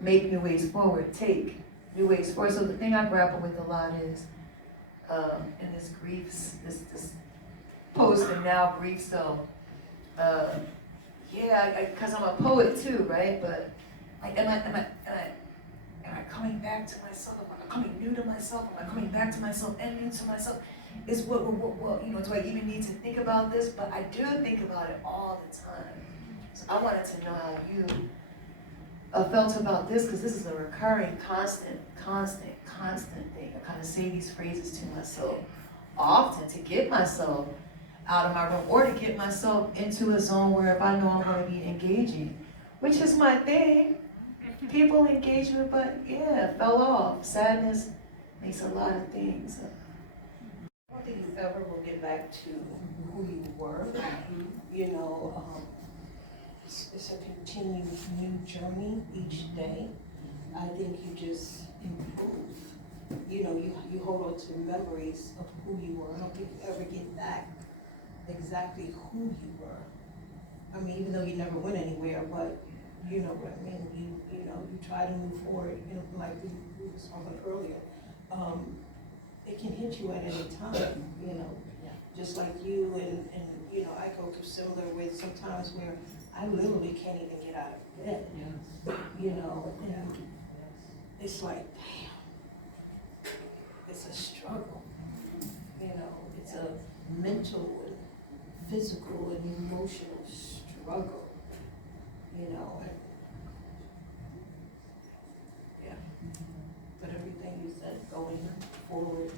make new ways forward, take new ways forward? So the thing I grapple with a lot is in this grief, this post and now grief. So because I'm a poet too, right? But like, am I coming back to myself? Am I coming new to myself? Am I coming back to myself and new to myself? Is what do I even need to think about this? But I do think about it all the time. So I wanted to know how you felt about this, because this is a recurring, constant thing. I kind of say these phrases to myself often to get myself out of my room, or to get myself into a zone where if I know I'm going to be engaging, which is my thing. People engagement, but fell off. Sadness makes a lot of things. I don't think you ever will get back to who you were. It's a continued new journey each day. I think you just improve. You hold on to memories of who you were. I don't think you ever get back exactly who you were. I mean, even though you never went anywhere, but you know what I mean. You try to move forward. Like we were talking earlier. It can hit you at any time. Just like you and I go through similar with sometimes where I literally can't even get out of bed. And it's like, damn, it's a struggle. It's a mental and physical and emotional struggle. But everything you said, going forward,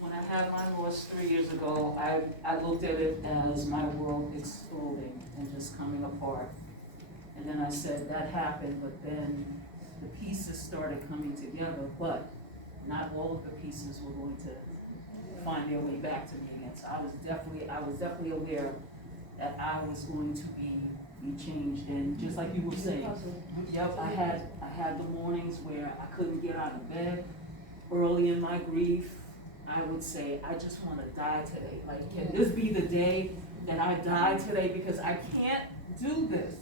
When I had my loss 3 years ago, I looked at it as my world exploding and just coming apart. And then I said, that happened, but then the pieces started coming together, but not all of the pieces were going to find their way back to me again. So I was definitely aware that I was going to be changed. And just like you were saying, yep, I had the mornings where I couldn't get out of bed. Early in my grief, I would say, I just want to die today. Like, can this be the day that I die today? Because I can't do this.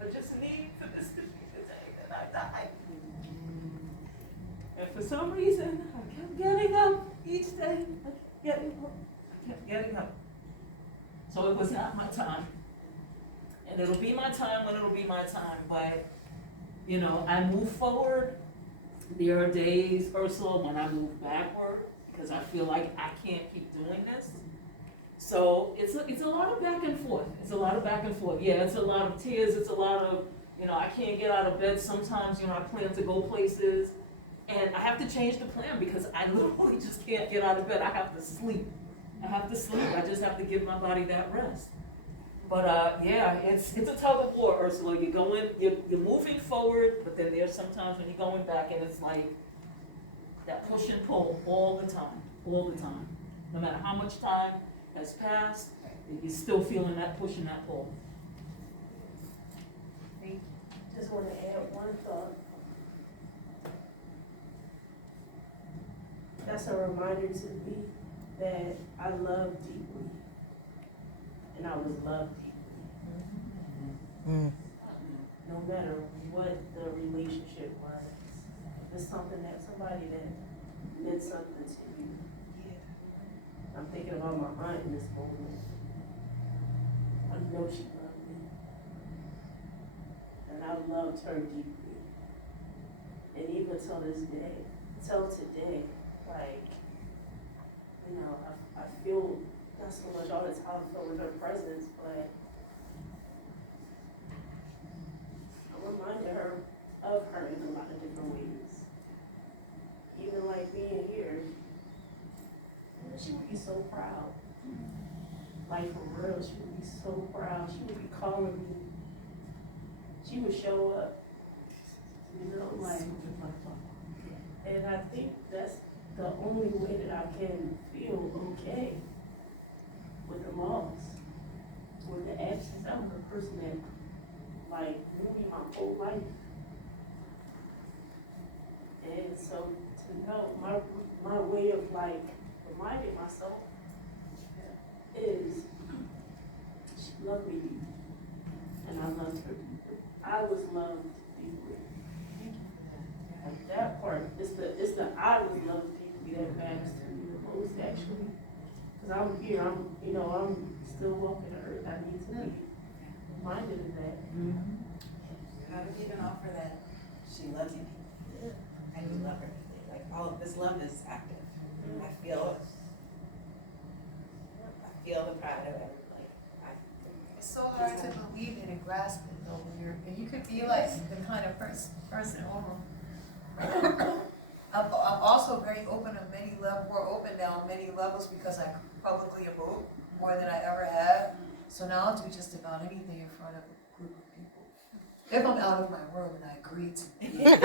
I just need for this to be the day that I die. And for some reason, I kept getting up each day. I kept getting up. So it was not my time. And it'll be my time when it'll be my time. But, I move forward. There are days, Ursula, when I move backward because I feel like I can't keep doing this. So it's a lot of back and forth. Yeah, it's a lot of tears. It's a lot of, I can't get out of bed. Sometimes, I plan to go places and I have to change the plan because I literally just can't get out of bed. I have to sleep. I just have to give my body that rest. But it's a tug of war, Ursula. You're moving forward, but then there's sometimes when you're going back and it's like that push and pull all the time. No matter how much time has passed, you're still feeling that push and that pull. Just want to add one thought. That's a reminder to me that I love deeply. And I was loved deeply. no matter what the relationship was, if it's something that somebody that meant something to you. I'm thinking about my aunt in this moment. I know she loved me. And I loved her deeply. And even till this day, till today, like, you know, I feel not so much all the time, I feel with her presence, but I'm reminded her of her in a lot of different ways. Even like being here, she would be so proud. Like for real, she would be so proud. She would be calling me. She would show up. You know, like, and I think that's the only way that I can feel okay with the loss, with the absence. I'm a person that, like, knew me my whole life. And so to know my way of, like, reminding myself is she loved me deeply, and I loved her deeply. I was loved deeply. And that part, it's the I was loved deeply that matters to me the most, actually. Because I'm here, I'm still walking the earth. I need to be reminded of that. How do we even offer that she loves you? I do love her. Like, all of this love is active. I feel the pride of it. Like, It's so hard to believe it and grasp it though. And you could be like the kind of person. I'm also very open on many levels, more open now on many levels because I publicly emote more than I ever have. So now I'll do just about anything in front of a group of people. If I'm out of my room and I agree to be, if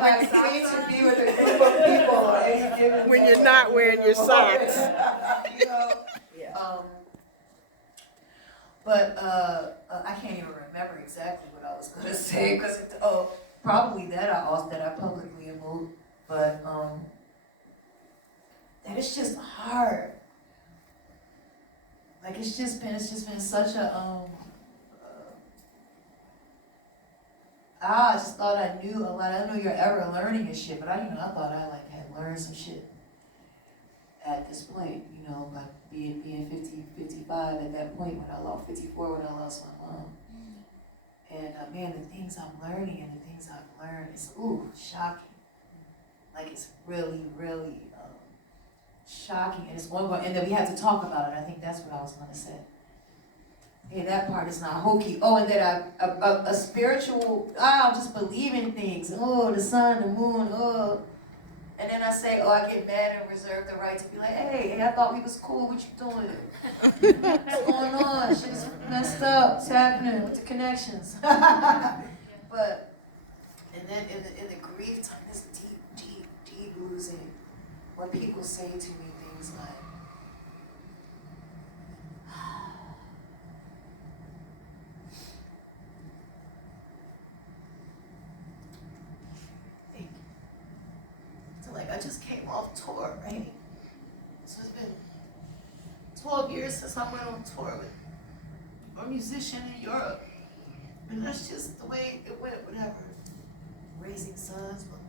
I agree to be with a group of people on any given When day, you're not wearing your socks. you know, but I can't even remember exactly what I was going to say because probably that I publicly emote, but that it's just hard. Like it's just been such a I just thought I knew a lot. I don't know you're ever learning and shit, but I thought I like had learned some shit at this point, by being 50, 55 at that point when I lost 54 when I lost my mom. And man, the things I'm learning and the things I've learned is shocking. Like it's really, really shocking, and it's ongoing. And then we have to talk about it. I think that's what I was gonna say. Hey, that part is not hokey. Oh, and that a spiritual. I'll just believe in things. Oh, the sun, the moon. Oh, and then I say, I get mad and reserve the right to be like, hey, I thought we was cool. What you doing? What's going on? Shit's messed up. What's happening with the connections? But and then in the grief time, this deep losing. When people say to me things like, so like I just came off tour, right? So it's been 12 years since I went on tour with a musician in Europe. And that's just the way it went, whatever. Raising sons, blah, blah.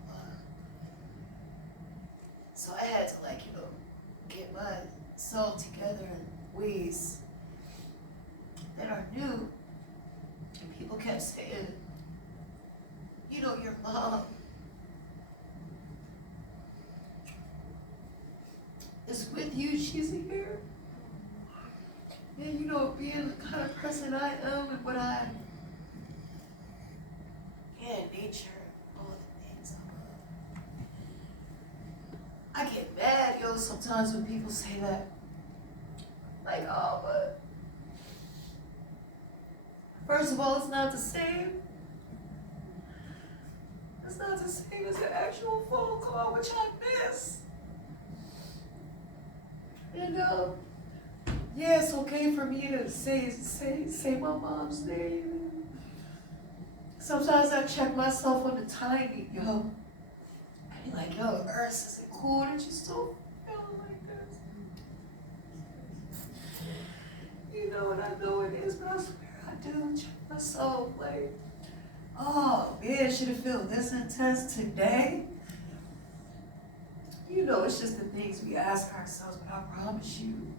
So I had to get myself together in ways that are new. And people kept saying, your mom is with you, she's here. And being the kind of person I am and what nature, all the things I love. I get mad, sometimes when people say that. Like, but first of all, it's not the same. It's not the same as an actual phone call, which I miss. And yeah, it's okay for me to say my mom's name. Sometimes I check myself on the timing, I be like, Earth, is it cool that you still feeling like this? And I know it is, but I swear I do, my soul, like, oh man, should it feel this intense today? You know, it's just the things we ask ourselves, but I promise you,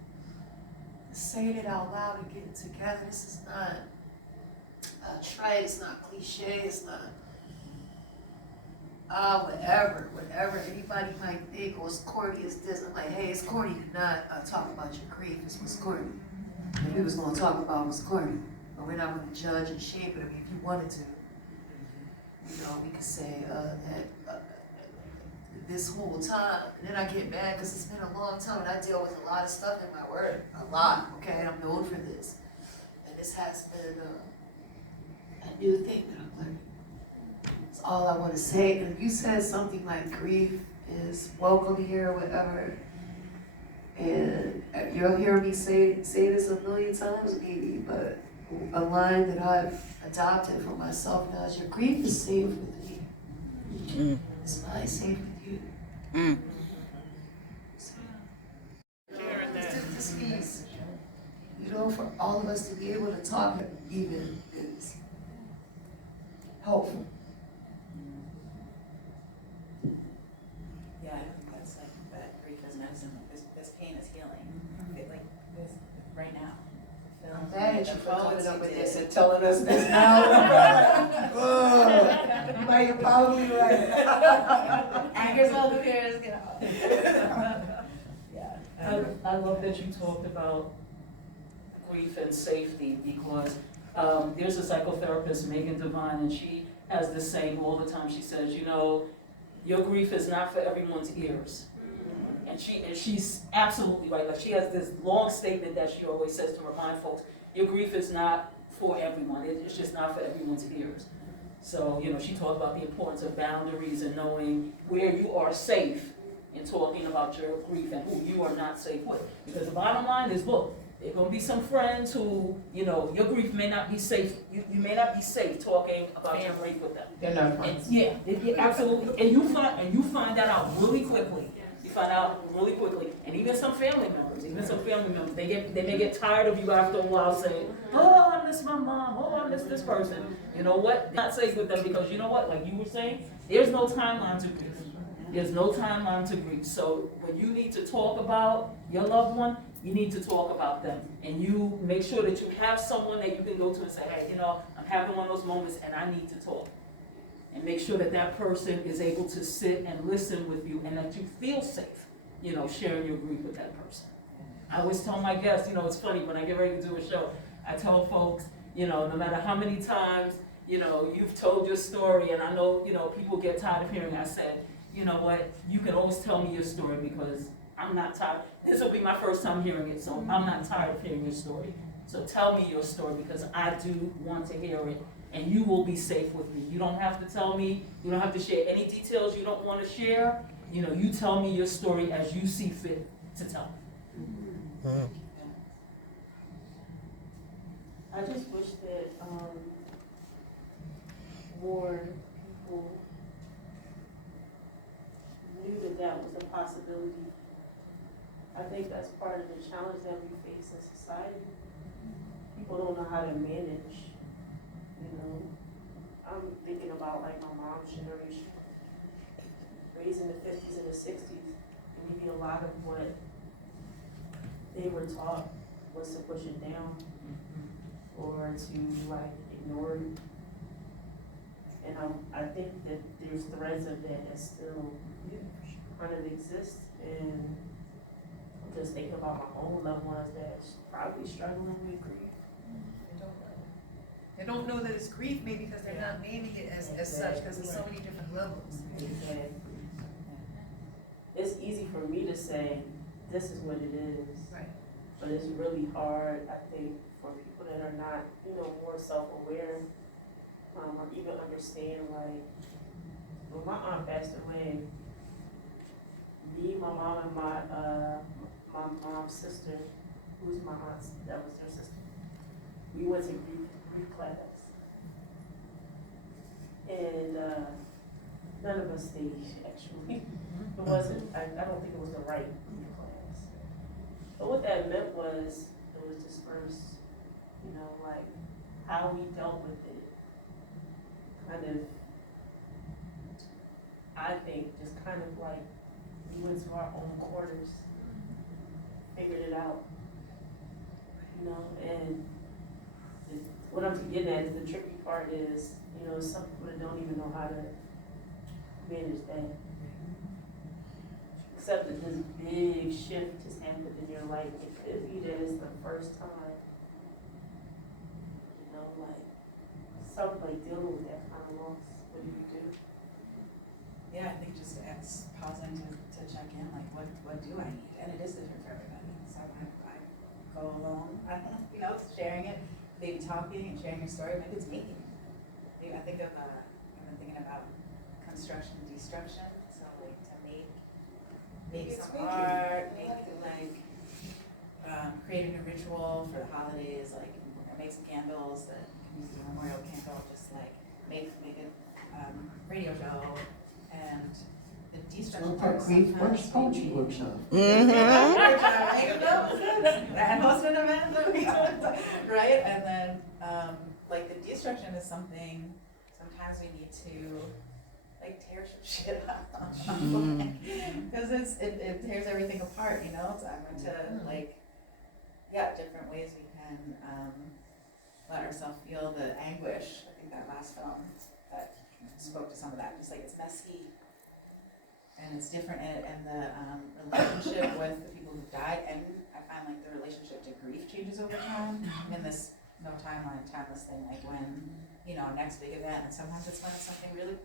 saying it out loud and getting together, this is not a trite, it's not cliche, it's not, whatever anybody might think, or it's corny as this. I'm like, hey, it's corny to not talk about your grief, it's what's corny. If we was gonna talk about what's corny, but we're not gonna judge and shape it. I mean, if you wanted to, you know, we could say that this whole time, and then I get mad because it's been a long time and I deal with a lot of stuff in my work, a lot, okay, I'm known for this. And this has been a new thing that I'm learning. That's all I want to say. And you said something like grief is welcome here, whatever. And you'll hear me say this a million times maybe, but a line that I've adopted for myself now is your grief is safe with me. It's my safe with you. So, this means, you know, for all of us to be able to talk even is helpful. Yeah, I think that's like, that grief is medicine, this pain is healing, like this, right now. I'm mad at you for quotes coming up you with did. this and telling us this now. Oh, but you're probably right. Anger's all the fears, get out. Yeah. I love that you talked about grief and safety because there's a psychotherapist, Megan Devine, and she has this saying all the time. She says, you know, your grief is not for everyone's ears. And she's absolutely right. Like she has this long statement that she always says to remind folks, your grief is not for everyone. It's just not for everyone's ears. So, you know, she talked about the importance of boundaries and knowing where you are safe in talking about your grief and who you are not safe with. Because the bottom line is, look, there are going to be some friends who, you know, your grief may not be safe. You may not be safe talking about your grief with them. They're not friends. Yeah, absolutely. And you find that out really quickly. You find out really quickly. And even some family members, they may get tired of you after a while saying, oh, I miss my mom. Oh, I miss this person. You know what? Not safe with them because you know what? Like you were saying, there's no timeline to grief. There's no timeline to grief. So when you need to talk about your loved one, you need to talk about them. And you make sure that you have someone that you can go to and say, hey, you know, I'm having one of those moments and I need to talk. And make sure that that person is able to sit and listen with you and that you feel safe, you know, sharing your grief with that person. I always tell my guests, you know, it's funny, when I get ready to do a show, I tell folks, you know, no matter how many times, you know, you've told your story, and I know, you know, people get tired of hearing, I said, you know what, you can always tell me your story because I'm not tired. This will be my first time hearing it, so I'm not tired of hearing your story. So tell me your story because I do want to hear it. And you will be safe with me. You don't have to tell me, you don't have to share any details you don't want to share. You know, you tell me your story as you see fit to tell. I just wish that more people knew that that was a possibility. I think that's part of the challenge that we face in society. People don't know how to manage. You know, I'm thinking about like my mom's generation, raised in the 50s and the 60s, and maybe a lot of what they were taught was to push it down or to like ignore it. And I think that there's threads of that still kind of exist, and I'm just thinking about my own loved ones that's probably struggling with grief. They don't know that it's grief, maybe because they're not naming it as such, because there's so many different levels. Exactly. It's easy for me to say, this is what it is. Right. But it's really hard, I think, for people that are not, you know, more self-aware, or even understand, like, when my aunt passed away, me, my mom, and my mom's sister, who's my aunt, that was their sister, we went to grief class. And none of us stayed, actually. It wasn't, I don't think it was the right grief class. But what that meant was, it was dispersed, you know, like, how we dealt with it kind of, I think, just kind of like we went to our own corners, figured it out, you know, and what I'm getting at is the tricky part is, you know, some people that don't even know how to manage that. Except that this big shift has happened in your life, it could be that it's the first time, you know, like, something like dealing with that kind of loss. What do you do? Yeah, I think just it's pausing to check in, like what do I need? And it is different for everybody. So I go alone, you know, sharing it, maybe talking and sharing your story. Maybe it's making. Maybe I think of I've been thinking about construction, destruction. So like to make some art, creating a ritual for the holidays, like make some candles that can use as a memorial candle, just like make a radio show. And the destruction part sometimes poetry workshop. And host an event, right? And then like the destruction is something sometimes we need to like tear some shit up because it tears everything apart, you know. So I'm going to like different ways we can let ourselves feel the anguish. I think that last film that spoke to some of that. Just like it's messy and it's different, and the relationship with the people who died, and I find like the relationship to grief changes over time in this no timeline, timeless thing, like when, you know, next big event, and sometimes it's when it's something really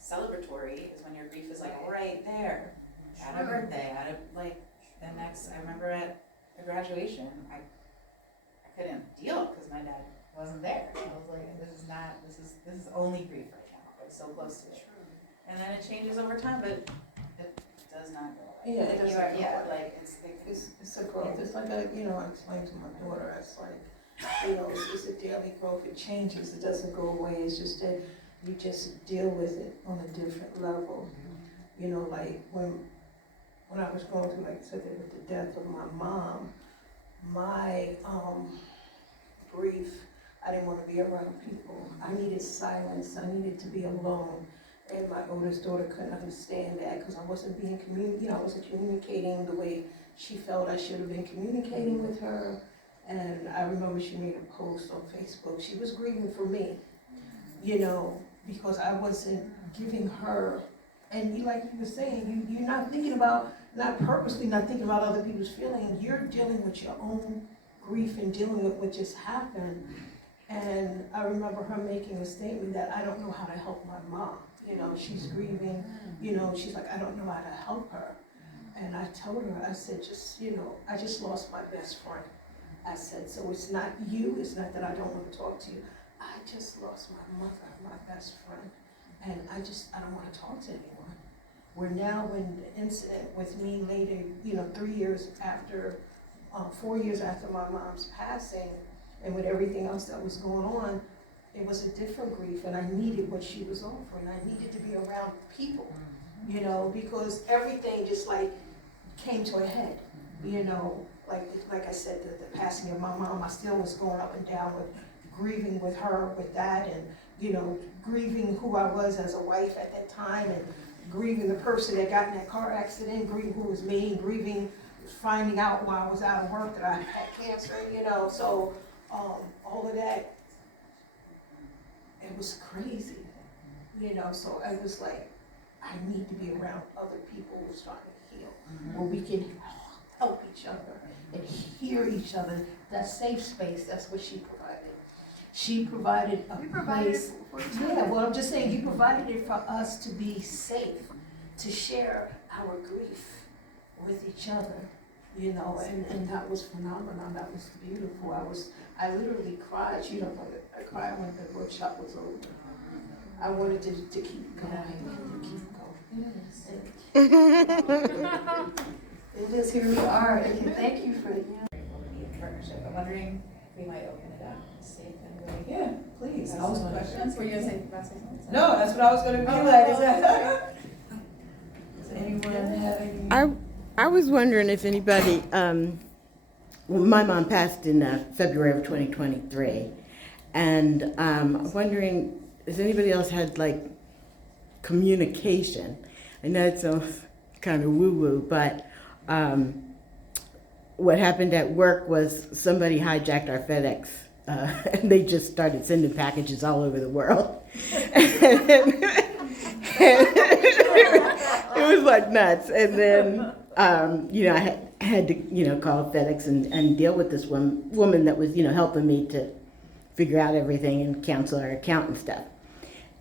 celebratory, is when your grief is like right there, at a birthday, at a, like, the next, I remember at a graduation, I couldn't deal because my dad wasn't there. I was like, this is only grief right now, but it's so close to it. And then it changes over time, but it does not go away. Yeah, it doesn't go away. Like It's a growth. It's like I explained to my daughter, it's like, you know, it's a daily growth. It changes. It doesn't go away. It's just that you just deal with it on a different level. You know, like when I was going through, like I said, with the death of my mom, my grief, I didn't want to be around people. I needed silence. I needed to be alone. And my oldest daughter couldn't understand that because I wasn't being I wasn't communicating the way she felt I should have been communicating with her. And I remember she made a post on Facebook. She was grieving for me, you know, because I wasn't giving her. And like you were saying, you're not thinking about, not purposely not thinking about other people's feelings. You're dealing with your own grief and dealing with what just happened. And I remember her making a statement that I don't know how to help my mom. You know, she's grieving, you know, she's like, I don't know how to help her. And I told her, I said, I just lost my best friend. I said, so it's not you, it's not that I don't want to talk to you. I just lost my mother, my best friend. And I don't want to talk to anyone. Where now when the incident with me later, 3 years after, 4 years after my mom's passing, and with everything else that was going on, it was a different grief, and I needed what she was offering. I needed to be around people, because everything just like came to a head, like I said, the passing of my mom, I still was going up and down with grieving with her, with that, and grieving who I was as a wife at that time, and grieving the person that got in that car accident, grieving who was me, grieving finding out while I was out of work that I had cancer, so all of that. It was crazy, so I was like, I need to be around other people who's trying to heal, where we can help each other and hear each other. That safe space, that's what she provided. She provided a place. Yeah, well, I'm just saying, you provided it for us to be safe, to share our grief with each other, and that was phenomenal. That was beautiful. I literally cried. I cried when the workshop was over. I wanted to keep going, It is, here we are, and thank you for, partnership. I'm wondering if we might open it up, see if anybody. Yeah, please. Has some questions. Were you gonna say about something? No, that's what I was gonna be like. Does anyone have any? I was wondering if anybody, my mom passed in February of 2023, And I'm wondering, has anybody else had like communication? I know it sounds kind of woo-woo, but what happened at work was somebody hijacked our FedEx, and they just started sending packages all over the world. It was like nuts. And then, I had to, call FedEx and deal with this woman that was, helping me to figure out everything and cancel our account and stuff.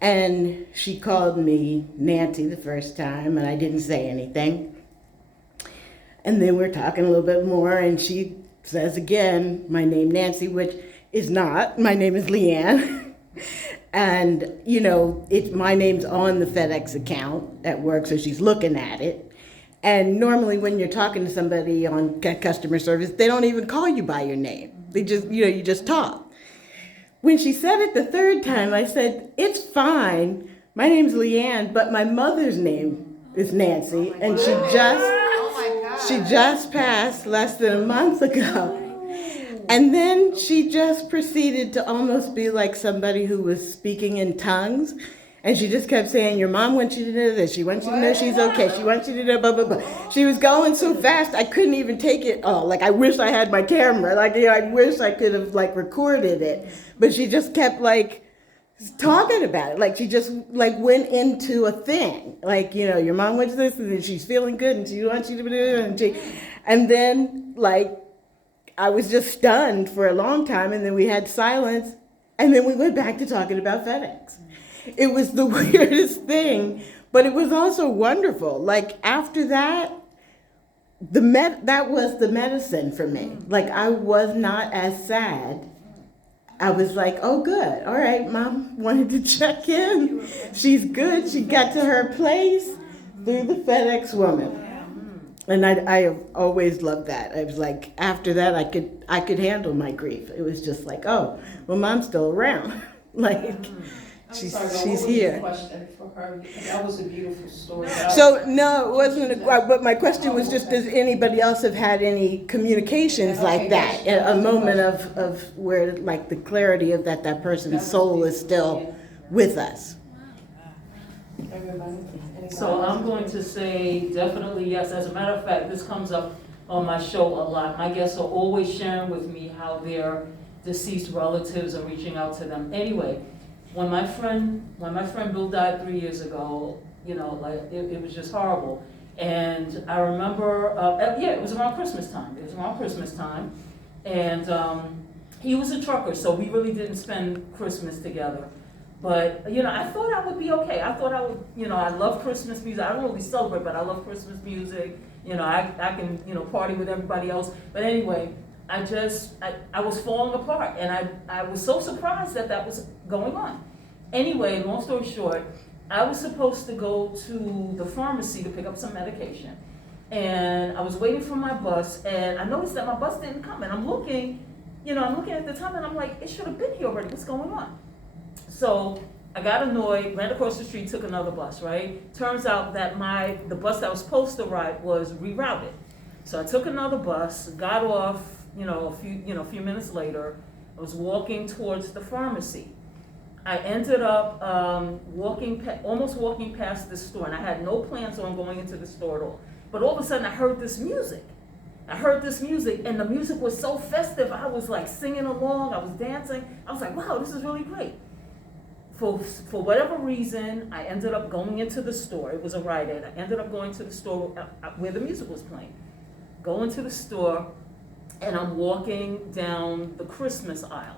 And she called me Nancy the first time, and I didn't say anything. And then we're talking a little bit more, and she says again, my name Nancy, which is not. My name is Leanne. And, my name's on the FedEx account at work, so she's looking at it. And normally when you're talking to somebody on customer service, they don't even call you by your name. They just, you just talk. When she said it the third time, I said, it's fine. My name's Leanne, but my mother's name is Nancy, and she just passed less than a month ago. And then she just proceeded to almost be like somebody who was speaking in tongues. And she just kept saying, your mom wants you to know this. She wants you to know she's okay. She wants you to know blah, blah, blah. She was going so fast, I couldn't even take it all. Like, I wish I had my camera. Like, I wish I could have, recorded it. But she just kept, talking about it. Like, she just, went into a thing. Like, your mom wants this, and then she's feeling good, and she wants you to do it. And then, I was just stunned for a long time, and then we had silence, and then we went back to talking about FedEx. It was the weirdest thing, but it was also wonderful. After that, that was the medicine for me. I was not as sad. I was like, oh, good. All right, Mom wanted to check in. She's good. She got to her place through the FedEx woman. And I have always loved that. I was like, after that, I could handle my grief. It was just like, oh, well, Mom's still around. She's here. Question for her, because that was a beautiful story. So no, it wasn't. But my question was just: does anybody else have had any communications like that? A moment of where, the clarity of that person's soul is still with us. So I'm going to say definitely yes. As a matter of fact, this comes up on my show a lot. My guests are always sharing with me how their deceased relatives are reaching out to them. Anyway, when my friend Bill died 3 years ago, it was just horrible. And I remember, it was around Christmas time. And he was a trucker, so we really didn't spend Christmas together. But, I thought I would be okay. I thought I would, I love Christmas music. I don't really celebrate, but I love Christmas music. I can, party with everybody else. But anyway, I was falling apart, and I was so surprised that was going on. Anyway, long story short, I was supposed to go to the pharmacy to pick up some medication. And I was waiting for my bus, and I noticed that my bus didn't come. And I'm looking at the time, and I'm like, it should have been here already. What's going on? So I got annoyed, ran across the street, took another bus, right? Turns out that the bus that was supposed to ride was rerouted. So I took another bus, got off, a few minutes later. I was walking towards the pharmacy. I ended up almost walking past the store, and I had no plans on going into the store at all. But all of a sudden, I heard this music, and the music was so festive. I was singing along, I was dancing. I was like, wow, this is really great. For whatever reason, I ended up going into the store. It was a Rite Aid. I ended up going to the store where the music was playing. Go into the store, and I'm walking down the Christmas aisle.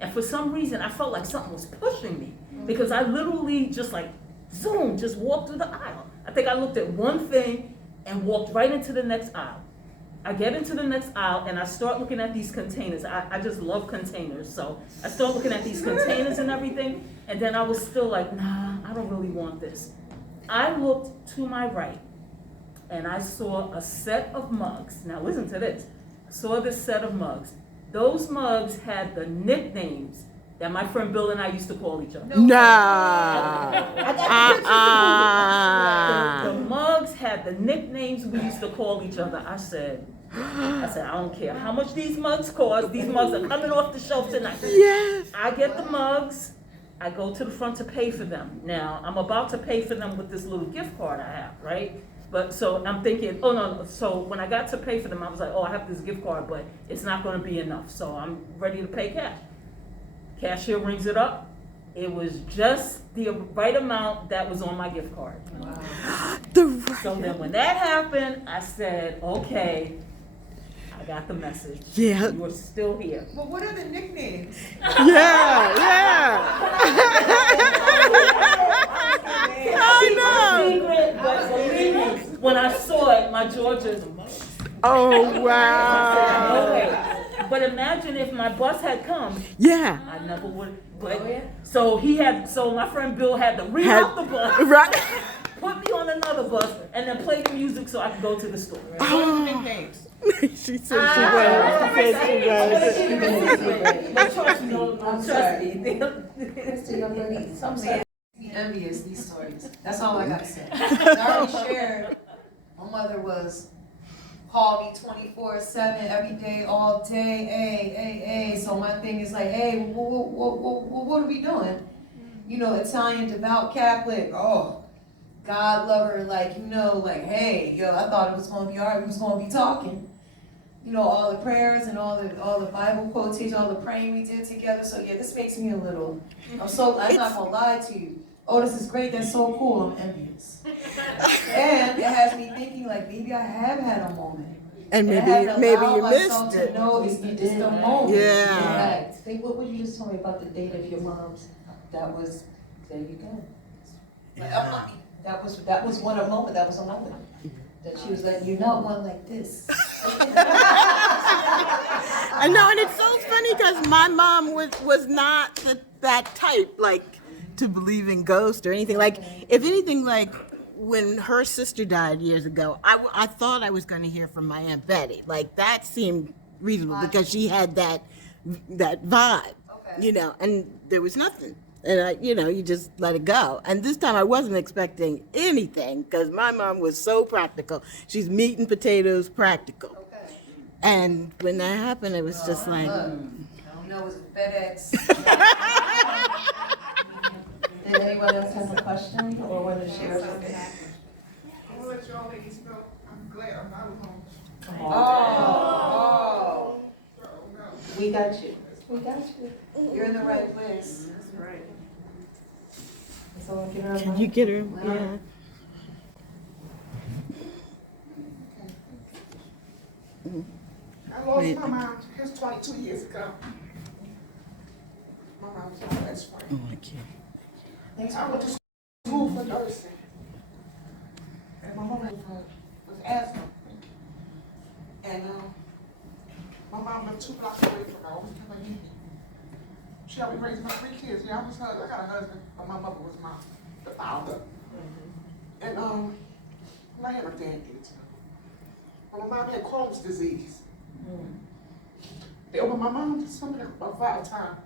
And for some reason, I felt like something was pushing me, because I literally just just walked through the aisle. I think I looked at one thing and walked right into the next aisle. I get into the next aisle, and I start looking at these containers. I just love containers, so I start looking at these containers and everything, and then I was still like, nah, I don't really want this. I looked to my right, and I saw a set of mugs. Now listen to this. I saw this set of mugs. Those mugs had the nicknames that my friend Bill and I used to call each other. The mugs had the nicknames we used to call each other. I said, I said, I don't care how much these mugs cost. These mugs are coming off the shelf tonight. Yes. I get the mugs. I go to the front to pay for them. Now, I'm about to pay for them with this little gift card I have, right? But so I'm thinking, oh no, so when I got to pay for them, I was like, oh, I have this gift card, but it's not gonna be enough. So I'm ready to pay cash. Cashier rings it up. It was just the right amount that was on my gift card. So then when that happened, I said, okay, I got the message. Yeah. You are still here. Well, what are the nicknames? Yeah, I know. Secret, but believe me, when I saw it, my jaw just. Oh, No wow. way. But imagine if my bus had come, Yeah. I never would. But so my friend Bill had to ring Had- out the bus, Right. put me on another bus, and then play the music so I could go to the store. What are the nicknames? She said she was. She said she was. But trust me. Mr. Young Lady, some say be envious these stories. That's all I gotta say. I already shared. My mother was call me 24/7 every day, all day. Hey. So my thing is like, hey, what are we doing? You know, Italian, devout Catholic. Oh, God lover, like like, hey, yo, I thought it was gonna be alright. We was gonna be talking. All the prayers and all the Bible quotations, all the praying we did together. So yeah, this makes me a little. I'm not gonna lie to you. Oh, this is great. That's so cool. I'm envious. And it has me thinking like maybe I have had a moment. And I had to maybe allow you myself missed to it. know it's the moment. Yeah. Right. Think what you just told me about the date of your mom's. That was, there you go. That was one a moment. That was a moment. That she was letting you know, one like this. I know, and it's so funny because my mom was not that type, like, to believe in ghosts or anything. Like, if anything, like, when her sister died years ago, I thought I was going to hear from my Aunt Betty. Like, that seemed reasonable because she had that vibe, and there was nothing. And you just let it go. And this time I wasn't expecting anything because my mom was so practical. She's meat and potatoes practical. Okay. And when that happened, it was just like, I don't know, it's FedEx. Did anyone else have a question or want to share something? I'm gonna let y'all ladies know I'm glad I'm not alone. Oh. No. We got you. We got you. You're in the right place. That's right. Someone get her a can mic? you get her? Yeah. I lost my mom. It was 22 years ago. My mom was my best friend. Oh, I can't. I went to school for nursing. And my mom was asthma. And my mom lived 2 blocks away from her. I always kept her near me. She helped me raise my 3 kids. Yeah, I got a husband, but my mother was the father. And I had my grandkids. But my mom had Crohn's disease. They opened my mom to something about 5 times.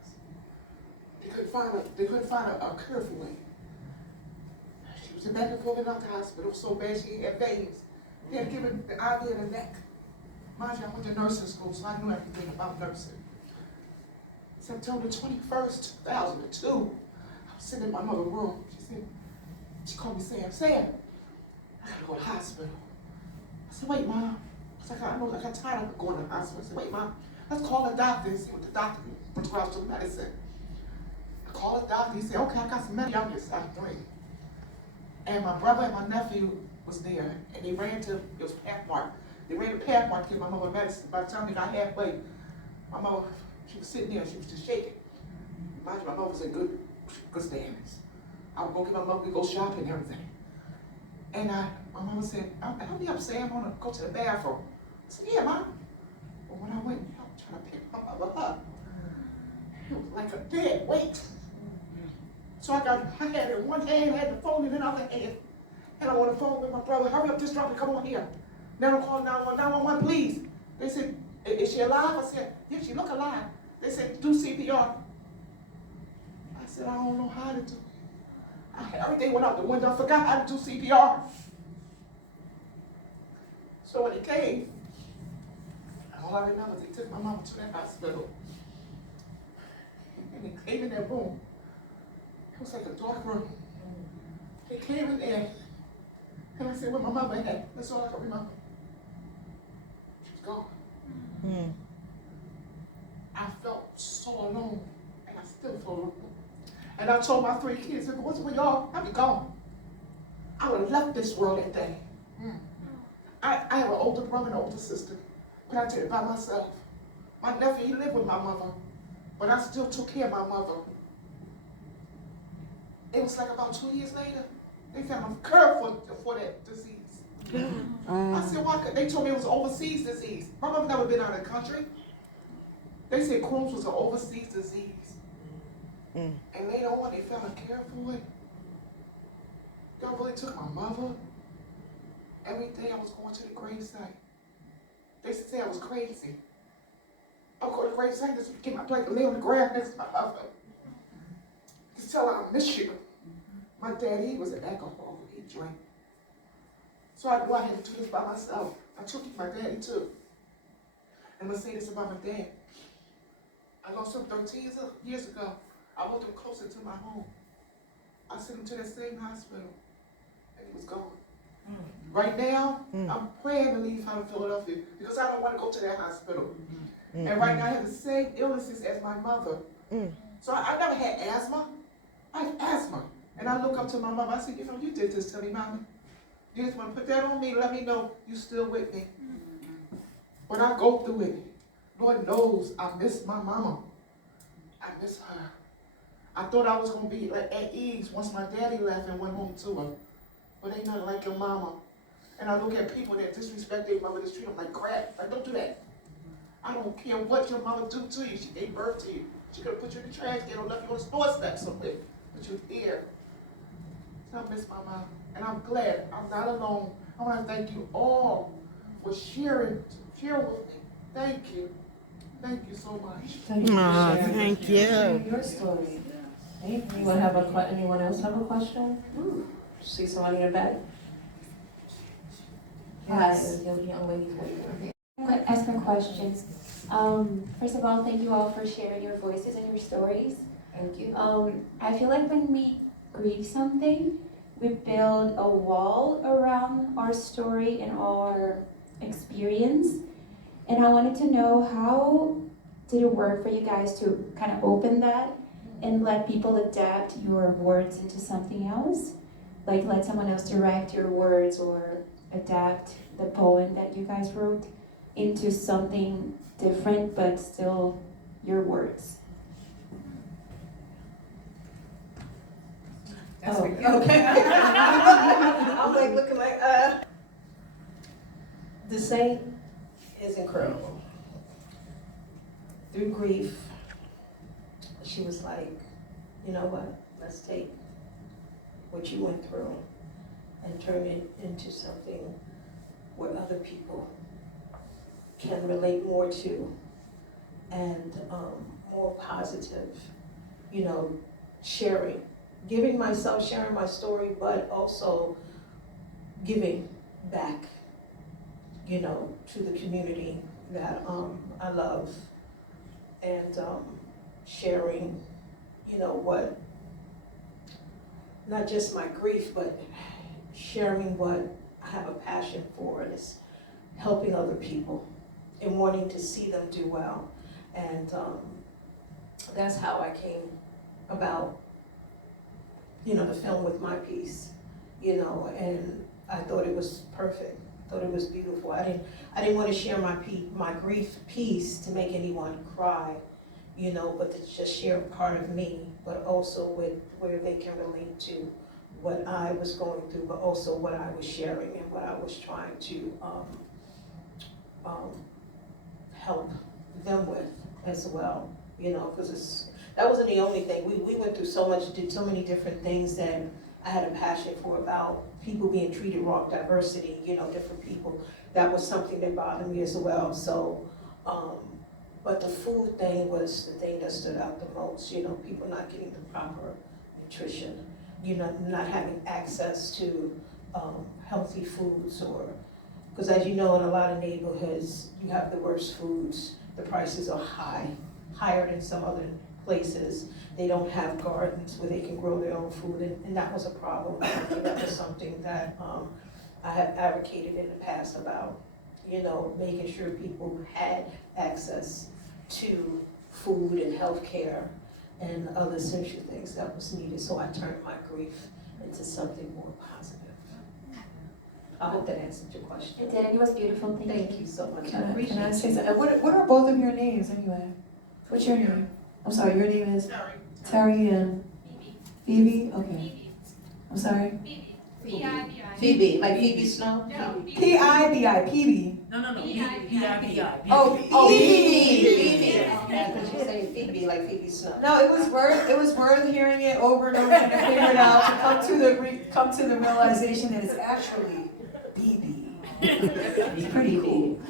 They couldn't find a cure for it. She was in back and forth out the hospital so bad she had veins. They had given the IV in the neck. Mind you, I went to nursing school, so I knew everything about nursing. September 21st, 2002, I was sitting in my mother's room. She called me Sam, I gotta go to the hospital. I said, wait, Mom. I got tired of going to the hospital. I said, wait, Mom, let's call the doctor and see what the doctor prescribes some medicine. I called the doctor, he said, okay, I got some medicine, I'm just out 3. And my brother and my nephew was there, and they ran to, it was Pathmark. They ran to Pathmark to get my mother medicine. By the time they got halfway, my mother, she was sitting there, she was just shaking. Mind you, my mother was in good standings. I would go get my mother, we go shopping and everything. And my mama said, help me up, Sam, I want to go to the bathroom. I said, yeah, Mom. But when I went, I was trying to pick my mother up. It was like a dead weight. So I had it in one hand, had the phone in another hand. And I on the phone with my brother, hurry up, just drop it, come on here. Now I'm calling 911, please. They said, is she alive? I said, yeah, she look alive. They said, do CPR. I said, I don't know how to do it. Everything went out the window, I forgot how to do CPR. So when he came, all I remember, they took my mama to that hospital. And they came in that room. It was like a dark room. They came in there, and I said, where my mother at? That's all I can remember. She was gone. Mm. I felt so alone, and I still feel alone. And I told my 3 kids, if it wasn't for y'all, I'd be gone. I would have left this world that day. I have an older brother and an older sister, but I did it by myself. My nephew, he lived with my mother, but I still took care of my mother. It was like about 2 years later, they found a cure for that disease. I said, why? They told me it was an overseas disease. My mother never been out of the country. They said Crohn's was an overseas disease. And later on, they found a cure for it. Y'all really took my mother. Every day I was going to the gravesite. They used to say I was crazy. I would go to the gravesite, just get my plate and lay on the ground next to my mother. Just tell her I miss you. My daddy, he was an alcoholic, he drank. So I knew I had to do this by myself. I took my daddy too. And I'm gonna say this about my dad. I lost him 13 years ago. I walked him closer to my home. I sent him to that same hospital, and he was gone. Right now, I'm praying to leave out of Philadelphia because I don't want to go to that hospital. And right now, I have the same illnesses as my mother. So I never had asthma. I have asthma. And I look up to my mom. I said, you know, you did this to me, Mama. You just want to put that on me, let me know you're still with me. When I go through it, Lord knows I miss my mama. I miss her. I thought I was going to be at ease once my daddy left and went home to her. But ain't nothing like your mama. And I look at people that disrespect their mother, just treat them like crap. Like, don't do that. I don't care what your mama do to you. She gave birth to you. She could have put you in the trash can or left you on the doorstep somewhere. But you're here. So I miss my mom. And I'm glad I'm not alone. I want to thank you all for sharing with me. Thank you. Thank you so much. Thank you for Aw, sharing. thank you. Sharing your story. Anyone else have a question? See somebody in the back? Hi, Yes. young lady. Ask a question. First of all, thank you all for sharing your voices and your stories. Thank you. I feel like when we grieve something, we build a wall around our story and our experience. And I wanted to know, how did it work for you guys to kind of open that and let people adapt your words into something else? Like let someone else direct your words or adapt the poem that you guys wrote into something different but still your words. That's for you. Okay. I'm like looking like, the saint is incredible. Through grief, she was like, you know what, let's take what you went through and turn it into something where other people can relate more to and more positive, you know, sharing, sharing my story, but also giving back, you know, to the community that I love, and sharing, you know, what, not just my grief, but sharing what I have a passion for, and it's helping other people and wanting to see them do well. And that's how I came about, you know, the film With My Piece, you know, and I thought it was perfect. I thought it was beautiful. I didn't want to share my grief piece to make anyone cry, you know, but to just share part of me, but also with where they can relate to what I was going through, but also what I was sharing and what I was trying to help them with as well, you know, because that wasn't the only thing. We went through so much, did so many different things that I had a passion for, about people being treated wrong, diversity, you know, different people. That was something that bothered me as well. So, but the food thing was the thing that stood out the most, you know, people not getting the proper nutrition, you know, not having access to healthy foods or Because as you know, in a lot of neighborhoods, you have the worst foods. The prices are high, higher than some other places. They don't have gardens where they can grow their own food, and that was a problem. I think that was something that I have advocated in the past about, you know, making sure people had access to food and healthcare and other essential things that was needed. So I turned my grief into something more positive. I hope that answered your question. It did, and it was beautiful. Thank you so much. I Can I appreciate say it. something? What are both of your names anyway? What's your name? I'm sorry, your name is? Terry and Phoebe? Okay. I'm sorry? Phoebe, like Phoebe Snow? P-I-B-I, Phoebe. No, B-I-B-I. Oh, Phoebe. Yeah, because you say Phoebe, like Phoebe Snow. No, it was worth hearing it over and over again to figure it out, to come to the realization that it's actually Phoebe. It's pretty cool.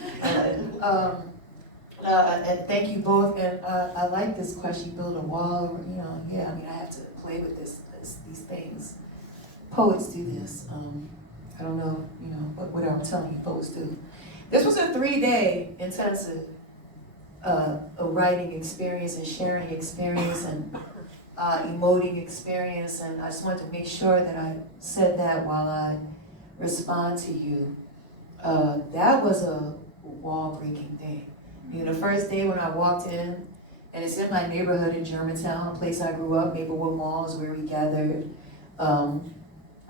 And thank you both, and I like this question, build a wall, you know, yeah, I mean, I have to play with these things. Poets do this, I don't know, you know, but whatever I'm telling you, poets do. This was a 3-day intensive a writing experience and sharing experience and emoting experience, and I just wanted to make sure that I said that while I respond to you. That was a wall-breaking thing. You know, the first day when I walked in, and it's in my neighborhood in Germantown, a place I grew up, Maplewood Mall is where we gathered.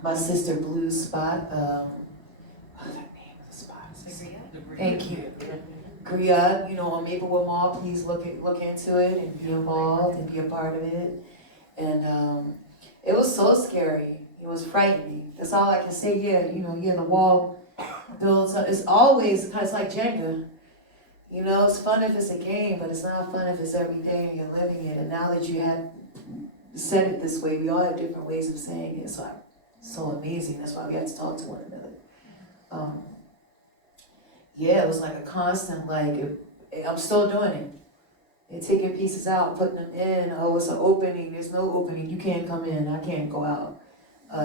My sister Blue's spot, what's the name of the spot? Thank you. Gria, you know, on Maplewood Mall, please look into it and be involved and be a part of it. And it was so scary. It was frightening. That's all I can say. Yeah, you know, the wall builds up. It's always, it's like Jenga. You know, it's fun if it's a game, but it's not fun if it's every day and you're living it. And now that you have said it this way, we all have different ways of saying it. So it's so amazing. That's why we have to talk to one another. Yeah, it was like a constant, I'm still doing it. They're taking pieces out, putting them in. Oh, it's an opening. There's no opening. You can't come in. I can't go out.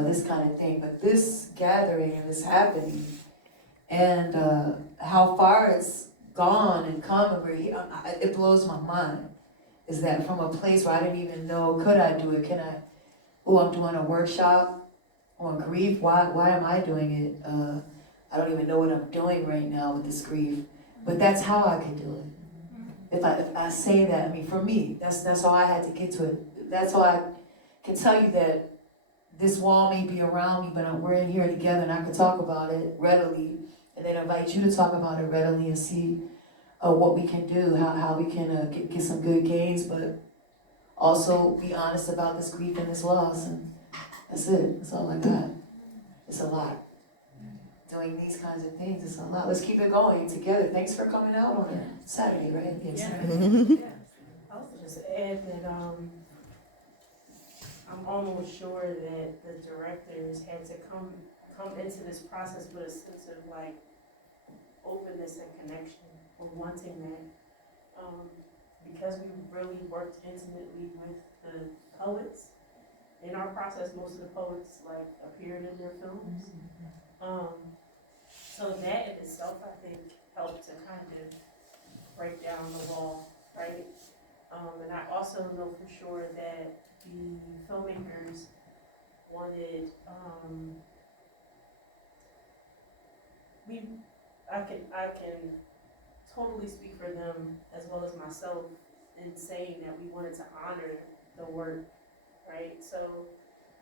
This kind of thing. But this gathering and this happening, and how far it's gone and come, and we're here, it blows my mind. Is that from a place where I didn't even know, could I do it? I'm doing a workshop on grief. Why am I doing it? I don't even know what I'm doing right now with this grief, but that's how I could do it. If I say that, I mean, for me, that's how I had to get to it. That's how I can tell you that this wall may be around me, but we're in here together and I can talk about it readily, and then invite you to talk about it readily and see what we can do, how we can get some good gains, but also be honest about this grief and this loss, and that's it. That's all I got. It's a lot. Doing these kinds of things, it's a lot. Let's keep it going together. Thanks for coming out on a Saturday, right? Yes. I'll also just add that I'm almost sure that the directors had to come into this process with a sense of like openness and connection, or wanting that, because we really worked intimately with the poets. In our process, most of the poets like appeared in their films. So that in itself, I think, helped to kind of break down the wall, right? And I also know for sure that the filmmakers wanted, I can totally speak for them as well as myself in saying that we wanted to honor the work, right? So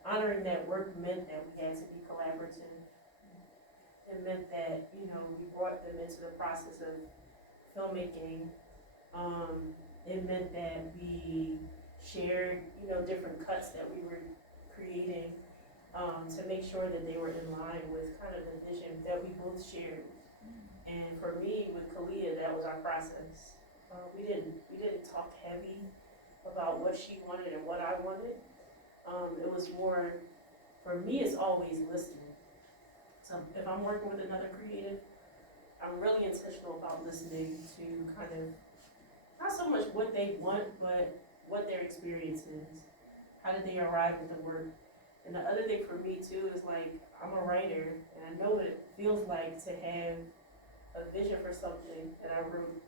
honoring that work meant that we had to be collaborative. It meant that, you know, we brought them into the process of filmmaking. It meant that we shared, you know, different cuts that we were creating to make sure that they were in line with kind of the vision that we both shared. And for me, with Kalia, that was our process. We didn't talk heavy about what she wanted and what I wanted. It was more, for me, it's always listening. So if I'm working with another creative, I'm really intentional about listening to kind of, not so much what they want, but what their experience is. How did they arrive at the work? And the other thing for me too is like, I'm a writer, and I know what it feels like to have a vision for something that I wrote.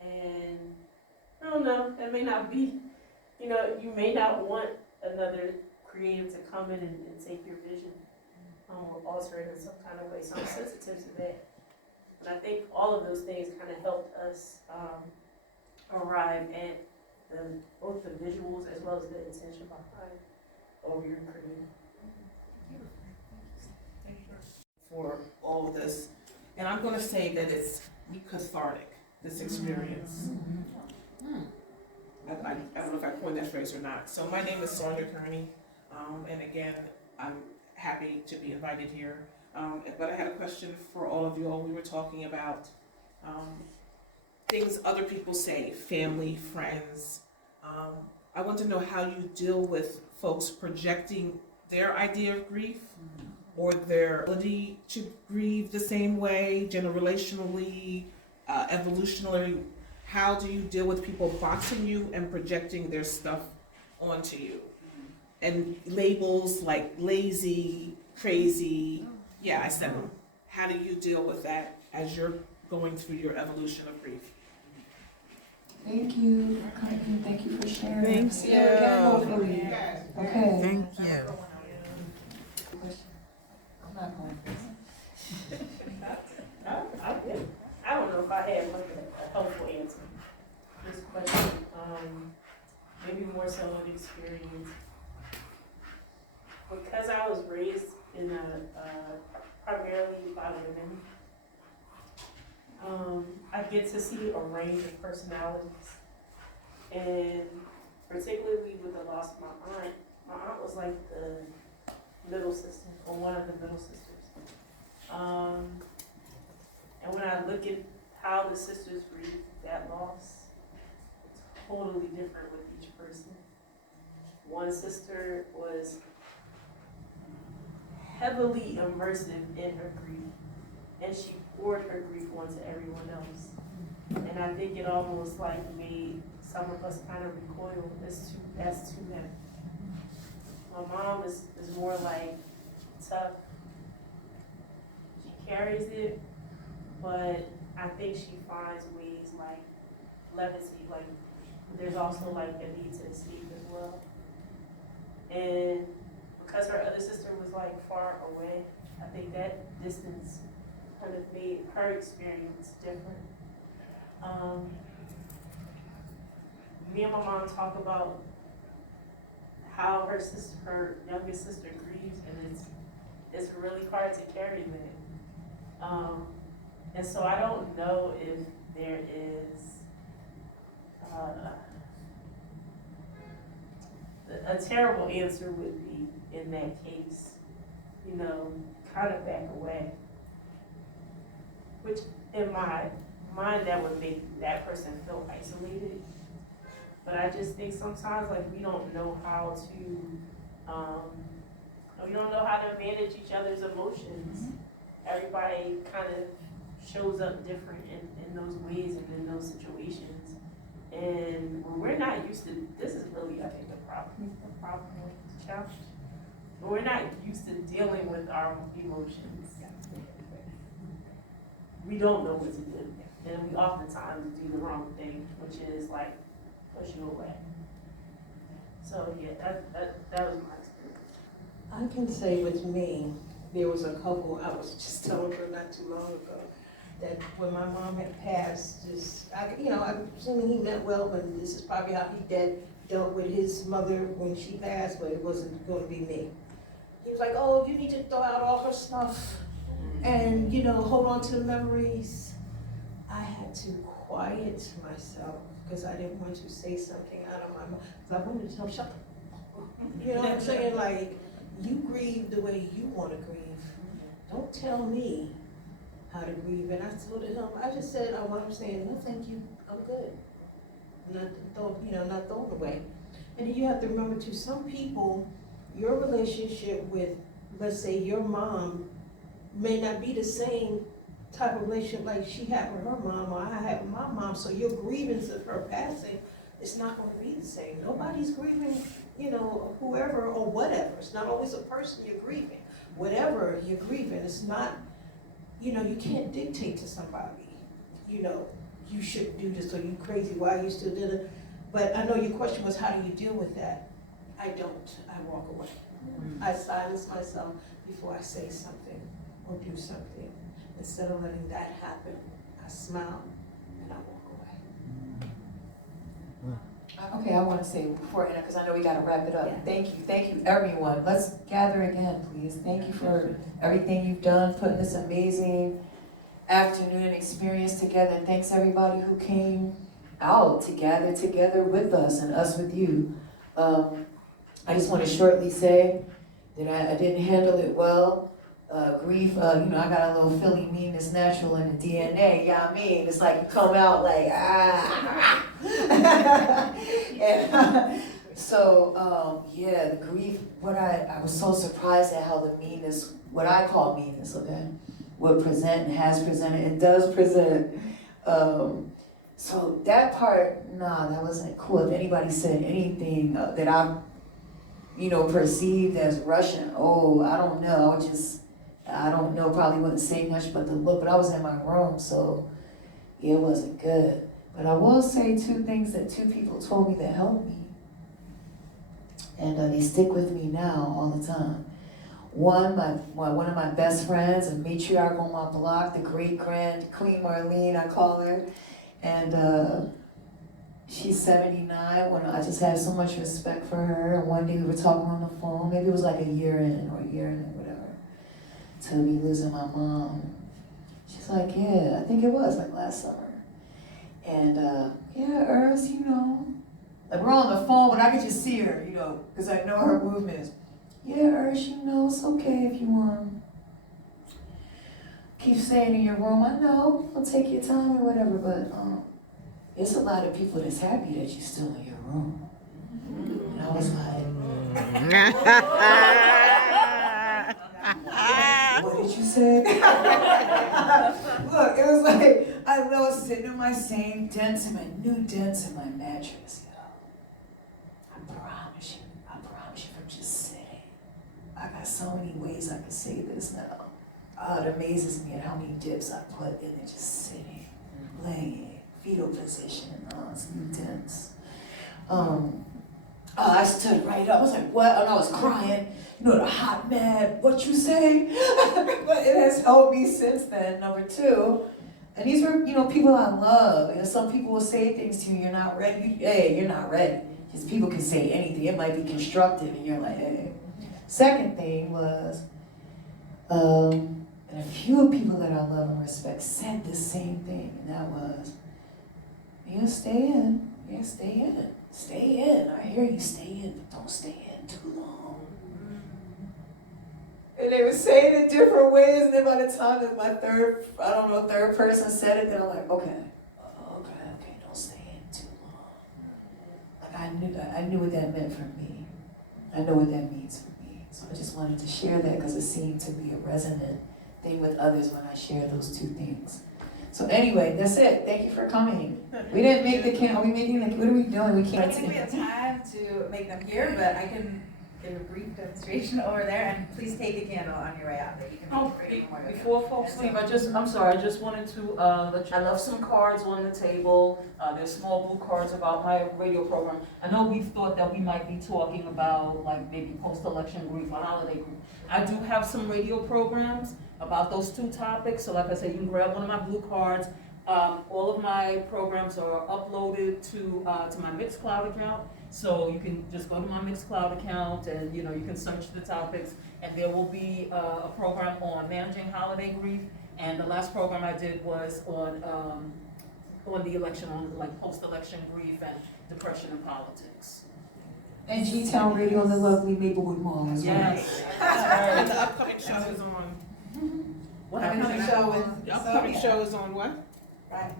And I don't know, that may not be, you know, you may not want another creative to come in and take your vision or alter it in some kind of way. So I'm sensitive to that. And I think all of those things kind of helped us arrive at both the visuals as well as the intention behind what we were creating. For all of this, and I'm going to say that it's cathartic, this experience. I don't know if I coined that phrase or not. So my name is Sonia Kearney, and again, I'm happy to be invited here. But I had a question for all of you all. We were talking about things other people say, family, friends. I want to know how you deal with folks projecting their idea of grief or their ability to grieve the same way, generationally, evolutionarily. How do you deal with people boxing you and projecting their stuff onto you? And labels like lazy, crazy, yeah, I said them. How do you deal with that as you're going through your evolution of grief? Thank you for coming. Thank you for sharing. Thank See you again, hopefully. Okay. Thank you. I'm not going I don't know if I had like a helpful answer to this question. Maybe more so an experience. Because I was raised in primarily by women, I get to see a range of personalities. And particularly with the loss of my aunt was like the middle sister, or one of the middle sisters. And when I look at how the sisters grieve that loss, it's totally different with each person. One sister was heavily immersive in her grief, and she poured her grief onto everyone else. And I think it almost like made some of us kind of recoil as too heavy. My mom is more like tough. She carries it, but I think she finds ways like levity, like there's also like a need to escape as well. And because her other sister was like far away, I think that distance kind of made her experience different. Me and my mom talk about how her youngest sister grieves, and it's really hard to carry that. And so I don't know if there is a terrible answer would be in that case, you know, kind of back away. Which in my mind that would make that person feel isolated. But I just think sometimes like we don't know how to manage each other's emotions. Everybody kind of shows up different in those ways and in those situations. And when we're not used to, this is really, I think, the challenge. When we're not used to dealing with our emotions, we don't know what to do. And we oftentimes do the wrong thing, which is like push you away. So yeah, that was my experience. I can say with me, there was a couple, I was just telling her not too long ago, that when my mom had passed, I'm assuming he meant well, but this is probably how he dealt with his mother when she passed, but it wasn't going to be me. He was like, oh, you need to throw out all her stuff and, hold on to the memories. I had to quiet myself because I didn't want to say something out of my mouth. Because I wanted to tell him, shut up. You know what I'm saying? Like, you grieve the way you want to grieve. Don't tell me how to grieve. And I told him, I just said, what I'm saying, no thank you, I'm good. Not thrown away. And then you have to remember too, some people, your relationship with, let's say, your mom may not be the same type of relationship like she had with her mom or I had with my mom. So your grievance of her passing, it's not going to be the same. Nobody's grieving, whoever or whatever. It's not always a person you're grieving. Whatever you're grieving, it's not, you can't dictate to somebody, you shouldn't do this, or you crazy, why you still did it? But I know your question was, how do you deal with that? I don't, I walk away. I silence myself before I say something or do something. Instead of letting that happen, I smile and I walk away. Okay, I want to say before, because I know we got to wrap it up. Yeah. Thank you, everyone. Let's gather again, please. Thank you for everything you've done, putting this amazing afternoon experience together. And thanks everybody who came out to gather together with us and us with you. I just want to shortly say that I didn't handle it well. Grief, I got a little Philly meanness natural in the DNA, it's like you come out like, and, so, the grief, I was so surprised at how the meanness, what I call meanness, okay, would present and has presented and does present. So that part, that wasn't cool. If anybody said anything that I, perceived as Russian, I don't know. I don't know, probably wouldn't say much but the look, but I was in my room, so it wasn't good. But I will say two things that two people told me that helped me. And they stick with me now all the time. One of my best friends, a matriarch on my block, the great grand Queen Marlene, I call her. And she's 79. When I just have so much respect for her. And one day we were talking on the phone. Maybe it was like a year in, whatever, to me losing my mom. She's like, yeah, I think it was like last summer. And Urs, like we're on the phone, but I could just see her, because I know her movements. Yeah, Urs, it's okay if you keep staying in your room. I know, I'll take your time or whatever, but it's a lot of people that's happy that you're still in your room. And I was like, what did you say? Look, it was like, I was sitting in my same dents, in my new dents in my mattress, I promise you, from just sitting. I got so many ways I can say this now. It amazes me at how many dips I put in it, just sitting, laying, fetal position, it's new dents. I stood right up, I was like, what? And I was crying. The hot mad, what you say? But it has helped me since then. Number two, and these were, people I love. Some people will say things to you, you're not ready. Hey, you're not ready. Because people can say anything. It might be constructive, and you're like, hey. Second thing was, and a few people that I love and respect said the same thing, and that was, stay in. Yeah, stay in. Stay in. I hear you, stay in, but don't stay in too long. And they would say it in different ways, and then by the time that my third person said it, then I'm like, okay, don't stay in too long. Like I knew what that meant for me. I know what that means for me. So I just wanted to share that because it seemed to be a resonant thing with others when I share those two things. So anyway, that's it. Thank you for coming. We didn't make the candle. Are we making what are we doing? We can't. I think we have time to make them here, but I can give a brief demonstration over there, and please take a candle on your way out that you can make more. Before folks leave, I just wanted to let you, I left some cards on the table. There's small blue cards about my radio program. I know we've thought that we might be talking about like maybe post-election grief or holiday grief. I do have some radio programs about those two topics. So like I said, you can grab one of my blue cards. All of my programs are uploaded to my Mixcloud account. So you can just go to my Mixcloud account and you can search the topics, and there will be a program on managing holiday grief. And the last program I did was on the election, on like post-election grief and depression in politics. And G-Town Radio in the lovely Maplewood Mall as well. Yes. And the upcoming show is on. What Upcoming happened? show with The upcoming show is on what? Friday.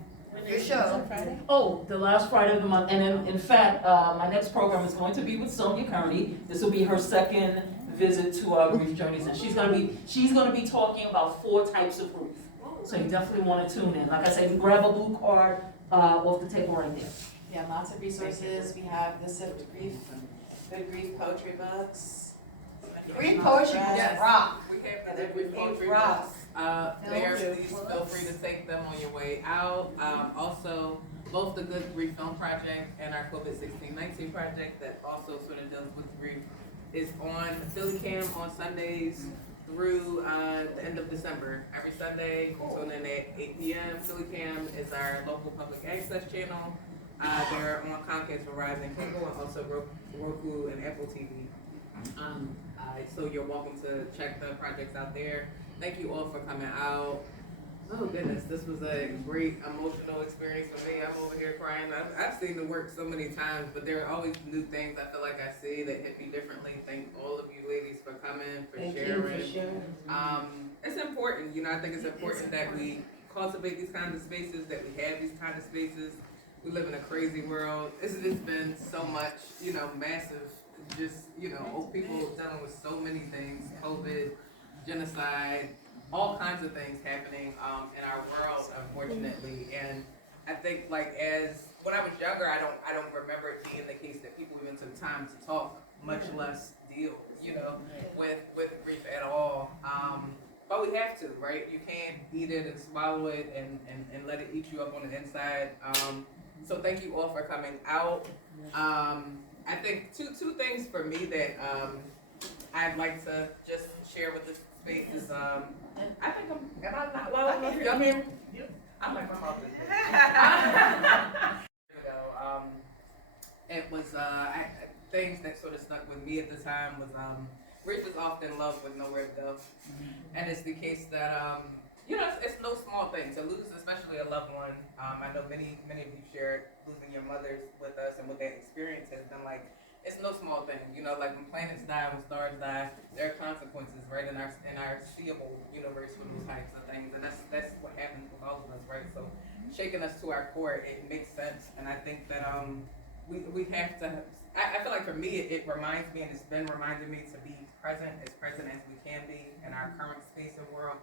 Your show. Friday? Oh, the last Friday of the month. And in fact, my next program is going to be with Sonia Kearney. This will be her second visit to our Grief Journeys, and she's gonna be talking about 4 types of grief. So you definitely want to tune in. Like I said, you grab a blue card off the table right there. Yeah, lots of resources. We have the SIFT Grief, Good Grief poetry books, so Grief poetry Yes. rock. We have the grief poetry rock. books. There, please feel free to take them on your way out. Also, both the Good Grief Film Project and our COVID1619 Project that also sort of deals with grief is on Philly Cam on Sundays through the end of December. Every Sunday, tune in at 8 p.m. Philly Cam is our local public access channel. They're on Comcast, Verizon, Cable, and also Roku and Apple TV. So you're welcome to check the projects out there. Thank you all for coming out. Oh goodness, this was a great emotional experience for me. I'm over here crying. I've seen the work so many times, but there are always new things I feel like I see that hit me differently. Thank all of you ladies for coming, for sharing. It's important, I think it's important that we cultivate these kinds of spaces, that we have these kinds of spaces. We live in a crazy world. It's been so much, massive, just, old people dealing with so many things, COVID, genocide, all kinds of things happening in our world, unfortunately. And I think, when I was younger, I don't remember it being the case that people even took time to talk, much less deal, with grief at all. But we have to, right? You can't eat it and swallow it and let it eat you up on the inside. So thank you all for coming out. I think two things for me that I'd like to just share with this space is I think am I not loud enough? Y'all hear me? I'm like, I'm off this. It was things that sort of stuck with me at the time was grief is often love with nowhere to go, and it's the case that it's no small thing to lose, especially a loved one. I know many of you shared losing your mothers with us, and what that experience has been like. It's no small thing, like when planets die, when stars die, there are consequences, right, in our seeable universe for those types of things, and that's what happens with all of us, right? So, shaking us to our core, it makes sense, and I think that we have to. I feel like for me, it reminds me, and it's been reminding me to be present as we can be in our current space and world.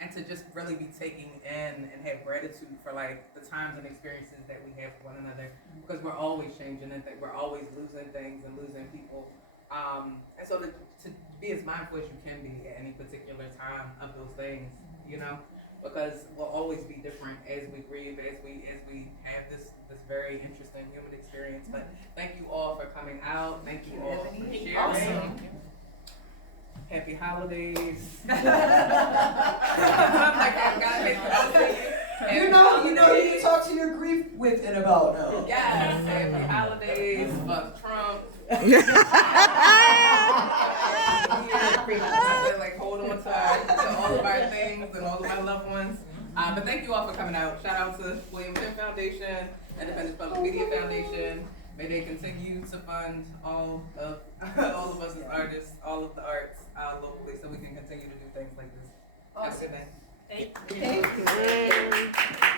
And to just really be taking in and have gratitude for the times and experiences that we have with one another, because we're always changing and we're always losing things and losing people. And so to be as mindful as you can be at any particular time of those things, because we'll always be different as we grieve, as we have this very interesting human experience. But thank you all for coming out. Thank you all for sharing. Awesome. Happy holidays. I'm like, I gotta make the holidays. You know you can talk to your grief with and about now. Yes, happy holidays. Fuck Trump. Hold on to all of our things and all of our loved ones. But thank you all for coming out. Shout out to William Penn Foundation, Independent Public Media Foundation. May they continue to fund all of us as artists, all of the arts locally, so we can continue to do things like this. Awesome. Have a good day. Thank you.